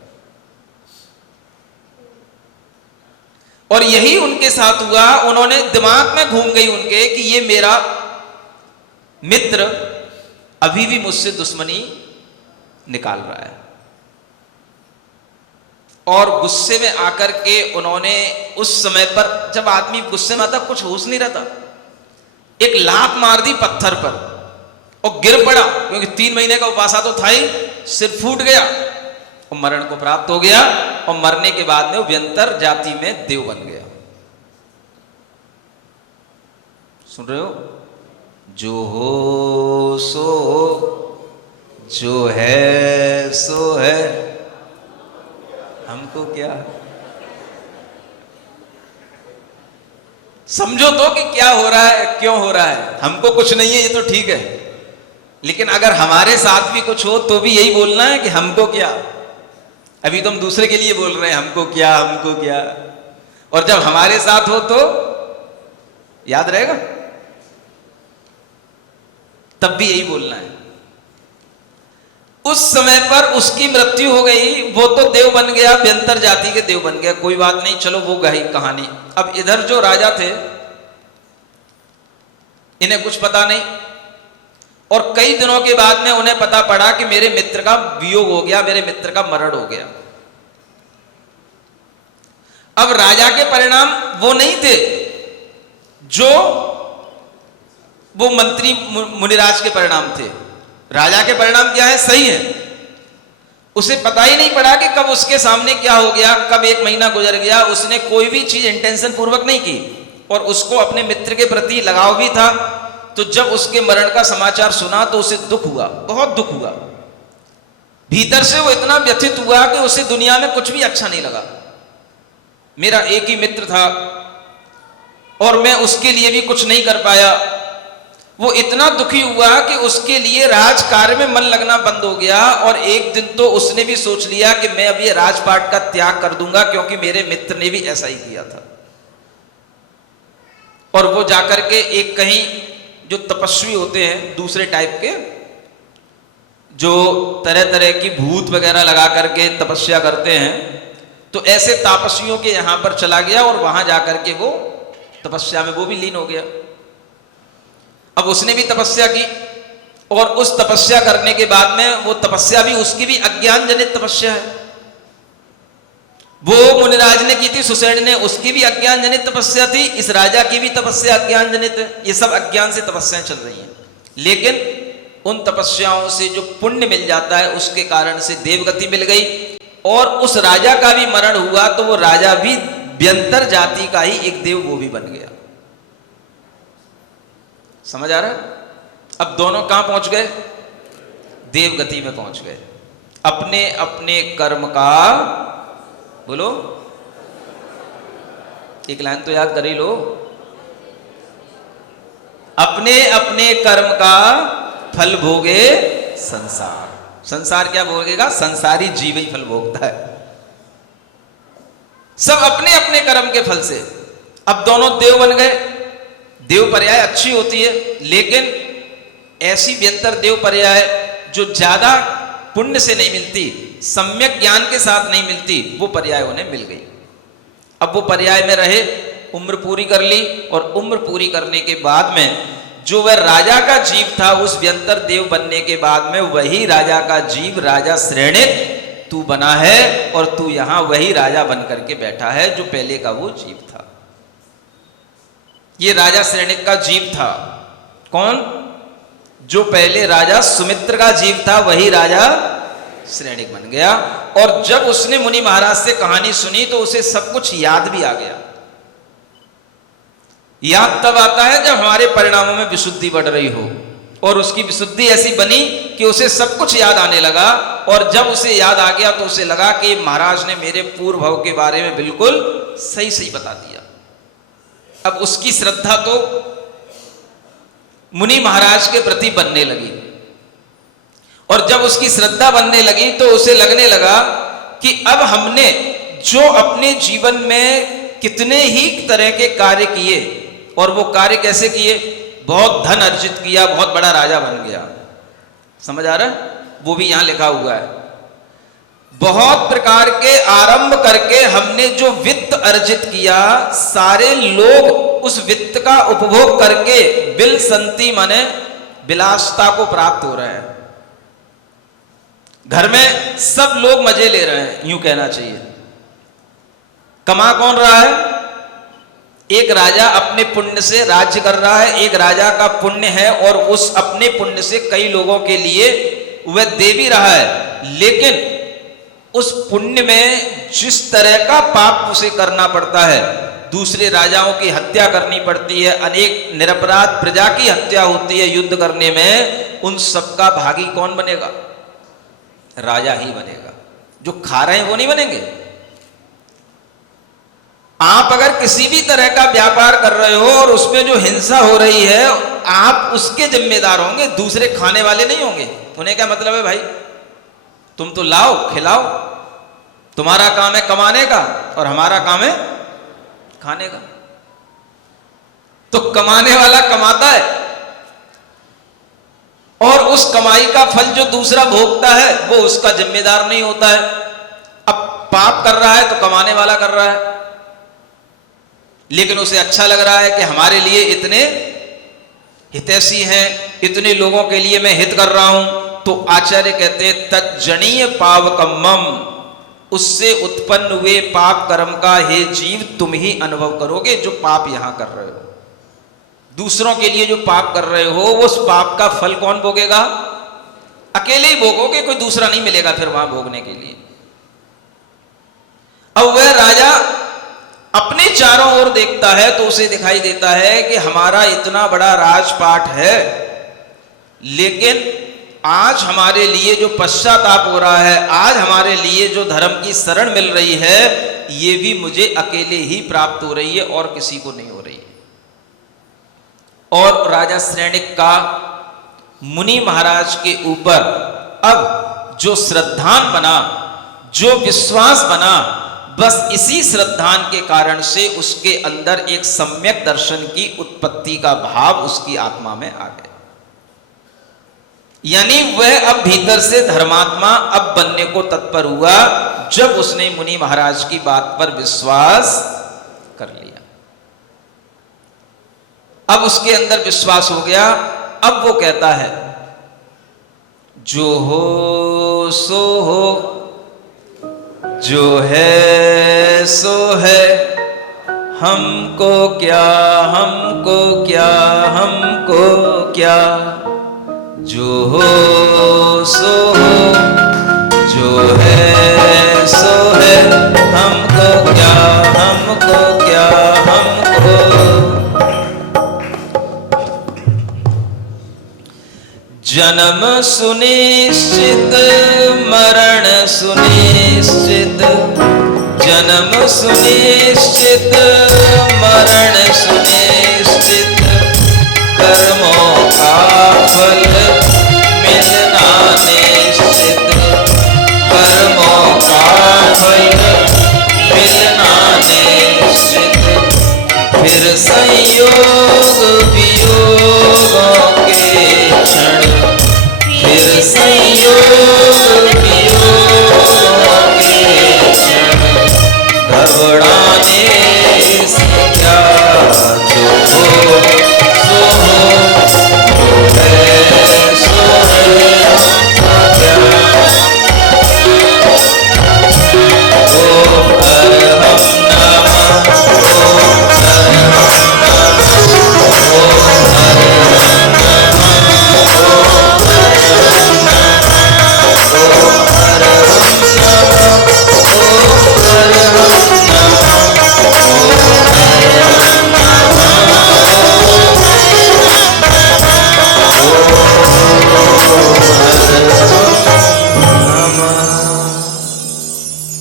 और यही उनके साथ हुआ। उन्होंने दिमाग में घूम गई उनके कि ये मेरा मित्र अभी भी मुझसे दुश्मनी निकाल रहा है। और गुस्से में आकर के उन्होंने उस समय पर, जब आदमी गुस्से में आता कुछ होश नहीं रहता, एक लात मार दी पत्थर पर और गिर पड़ा, क्योंकि 3 महीने का उपासा तो था ही, सिर फूट गया और मरण को प्राप्त हो गया। और मरने के बाद में वो व्यंतर जाति में देव बन गया। सुन रहे हो? जो हो सो हो, जो है सो है, हमको क्या। समझो तो कि क्या हो रहा है, क्यों हो रहा है। हमको कुछ नहीं है, ये तो ठीक है, लेकिन अगर हमारे साथ भी कुछ हो तो भी यही बोलना है कि हमको क्या। अभी तो हम दूसरे के लिए बोल रहे हैं हमको क्या, हमको क्या, और जब हमारे साथ हो तो याद रहेगा, तब भी यही बोलना है। उस समय पर उसकी मृत्यु हो गई, वो तो देव बन गया, व्यंतर जाति के देव बन गया, कोई बात नहीं, चलो वो गई कहानी। अब इधर जो राजा थे, इन्हें कुछ पता नहीं, और कई दिनों के बाद में उन्हें पता पड़ा कि मेरे मित्र का वियोग हो गया, मेरे मित्र का मरण हो गया। अब राजा के परिणाम वो नहीं थे जो वो मंत्री मुनिराज के परिणाम थे। राजा के परिणाम क्या है? सही है। उसे पता ही नहीं पड़ा कि कब उसके सामने क्या हो गया, कब 1 महीना गुजर गया। उसने कोई भी चीज इंटेंशन पूर्वक नहीं की, और उसको अपने मित्र के प्रति लगाव भी था। तो जब उसके मरण का समाचार सुना तो उसे दुख हुआ, बहुत दुख हुआ। भीतर से वो इतना व्यथित हुआ कि उसे दुनिया में कुछ भी अच्छा नहीं लगा। मेरा एक ही मित्र था और मैं उसके लिए भी कुछ नहीं कर पाया। वो इतना दुखी हुआ कि उसके लिए राजकार्य में मन लगना बंद हो गया। और एक दिन तो उसने भी सोच लिया कि मैं अब ये राजपाट का त्याग कर दूंगा, क्योंकि मेरे मित्र ने भी ऐसा ही किया था। और वो जाकर के एक कहीं जो तपस्वी होते हैं दूसरे टाइप के, जो तरह तरह की भूत वगैरह लगा करके तपस्या करते हैं, तो ऐसे तापस्वियों के यहां पर चला गया और वहां जाकर के वो तपस्या में वो भी लीन हो गया। अब उसने भी तपस्या की, और उस तपस्या करने के बाद में वो तपस्या भी उसकी भी अज्ञान जनित तपस्या है। वो मुनिराज ने की थी, सुसैन ने, उसकी भी अज्ञान जनित तपस्या थी। इस राजा की भी तपस्या अज्ञान जनित है। ये सब अज्ञान से तपस्याएं चल रही हैं। लेकिन उन तपस्याओं से जो पुण्य मिल जाता है, उसके कारण से देवगति मिल गई। और उस राजा का भी मरण हुआ तो वो राजा भी व्यंतर जाति का ही एक देव वो भी बन गया। समझ आ रहा है? अब दोनों कहां पहुंच गए? देवगति में पहुंच गए। अपने अपने कर्म का, बोलो एक लाइन तो याद कर ही लो, अपने अपने कर्म का फल भोगे संसार। संसार क्या भोगेगा? संसारी जीव ही फल भोगता है, सब अपने अपने कर्म के फल से। अब दोनों देव बन गए। देव पर्याय अच्छी होती है, लेकिन ऐसी व्यंतर देव पर्याय जो ज्यादा पुण्य से नहीं मिलती, सम्यक ज्ञान के साथ नहीं मिलती, वो पर्याय उन्हें मिल गई। अब वो पर्याय में रहे उम्र पूरी कर ली, और उम्र पूरी करने के बाद में जो वह राजा का जीव था, उस व्यंतर देव बनने के बाद में वही राजा का जीव राजा श्रेणिक तू बना है, और तू यहां वही राजा बन करके बैठा है जो पहले का वो जीव था। ये राजा श्रेणिक का जीव था। कौन? जो पहले राजा सुमित्र का जीव था वही राजा श्रेणिक बन गया। और जब उसने मुनि महाराज से कहानी सुनी तो उसे सब कुछ याद भी आ गया। याद तब आता है जब हमारे परिणामों में विशुद्धि बढ़ रही हो, और उसकी विशुद्धि ऐसी बनी कि उसे सब कुछ याद आने लगा। और जब उसे याद आ गया तो उसे लगा कि महाराज ने मेरे पूर्व भव के बारे में बिल्कुल सही सही बता दिया। अब उसकी श्रद्धा तो मुनि महाराज के प्रति बनने लगी, और जब उसकी श्रद्धा बनने लगी तो उसे लगने लगा कि अब हमने जो अपने जीवन में कितने ही तरह के कार्य किए, और वो कार्य कैसे किए, बहुत धन अर्जित किया, बहुत बड़ा राजा बन गया। समझ आ रहा है? वो भी यहां लिखा हुआ है। बहुत प्रकार के आरंभ करके हमने जो वित्त अर्जित किया, सारे लोग उस वित्त का उपभोग करके बिल संति माने विलासता को प्राप्त हो रहे हैं। घर में सब लोग मजे ले रहे हैं, यूं कहना चाहिए। कमा कौन रहा है? एक राजा अपने पुण्य से राज्य कर रहा है, एक राजा का पुण्य है, और उस अपने पुण्य से कई लोगों के लिए वह दे भी रहा है। लेकिन उस पुण्य में जिस तरह का पाप उसे करना पड़ता है, दूसरे राजाओं की हत्या करनी पड़ती है, अनेक निरपराध प्रजा की हत्या होती है युद्ध करने में, उन सबका भागी कौन बनेगा? राजा ही बनेगा। जो खा रहे हैं वो नहीं बनेंगे। आप अगर किसी भी तरह का व्यापार कर रहे हो और उसमें जो हिंसा हो रही है, आप उसके जिम्मेदार होंगे, दूसरे खाने वाले नहीं होंगे। उन्हें क्या मतलब है भाई, तुम तो लाओ खिलाओ, तुम्हारा काम है कमाने का और हमारा काम है खाने का। तो कमाने वाला कमाता है, और उस कमाई का फल जो दूसरा भोगता है वो उसका जिम्मेदार नहीं होता है। अब पाप कर रहा है तो कमाने वाला कर रहा है, लेकिन उसे अच्छा लग रहा है कि हमारे लिए इतने हितैषी हैं, इतने लोगों के लिए मैं हित कर रहा हूं। तो आचार्य कहते हैं तज्जनीय पावकम्मम, उससे उत्पन्न हुए पाप कर्म का हे जीव तुम ही अनुभव करोगे जो पाप यहां कर रहे हो। दूसरों के लिए जो पाप कर रहे हो, उस पाप का फल कौन भोगेगा? अकेले ही भोगोगे, कोई दूसरा नहीं मिलेगा फिर वहां भोगने के लिए। अब वह राजा अपने चारों ओर देखता है तो उसे दिखाई देता है कि हमारा इतना बड़ा राजपाट है, लेकिन आज हमारे लिए जो पश्चाताप हो रहा है, आज हमारे लिए जो धर्म की शरण मिल रही है, ये भी मुझे अकेले ही प्राप्त हो रही है और किसी को नहीं हो रही है। और राजा श्रेणिक का मुनि महाराज के ऊपर अब जो श्रद्धान बना, जो विश्वास बना, बस इसी श्रद्धान के कारण से उसके अंदर एक सम्यक दर्शन की उत्पत्ति का भाव उसकी आत्मा में आ गया। यानी वह अब भीतर से धर्मात्मा अब बनने को तत्पर हुआ जब उसने मुनि महाराज की बात पर विश्वास कर लिया। अब उसके अंदर विश्वास हो गया। अब वो कहता है जो हो सो हो, जो है सो है, हमको क्या, हमको क्या, हमको क्या। जो हो सो हो, जो है सो है, हमको क्या, हमको क्या, हमको। जन्म सुनिश्चित, मरण सुनिश्चित, जन्म सुनिश्चित, मरण सुनिश्चित।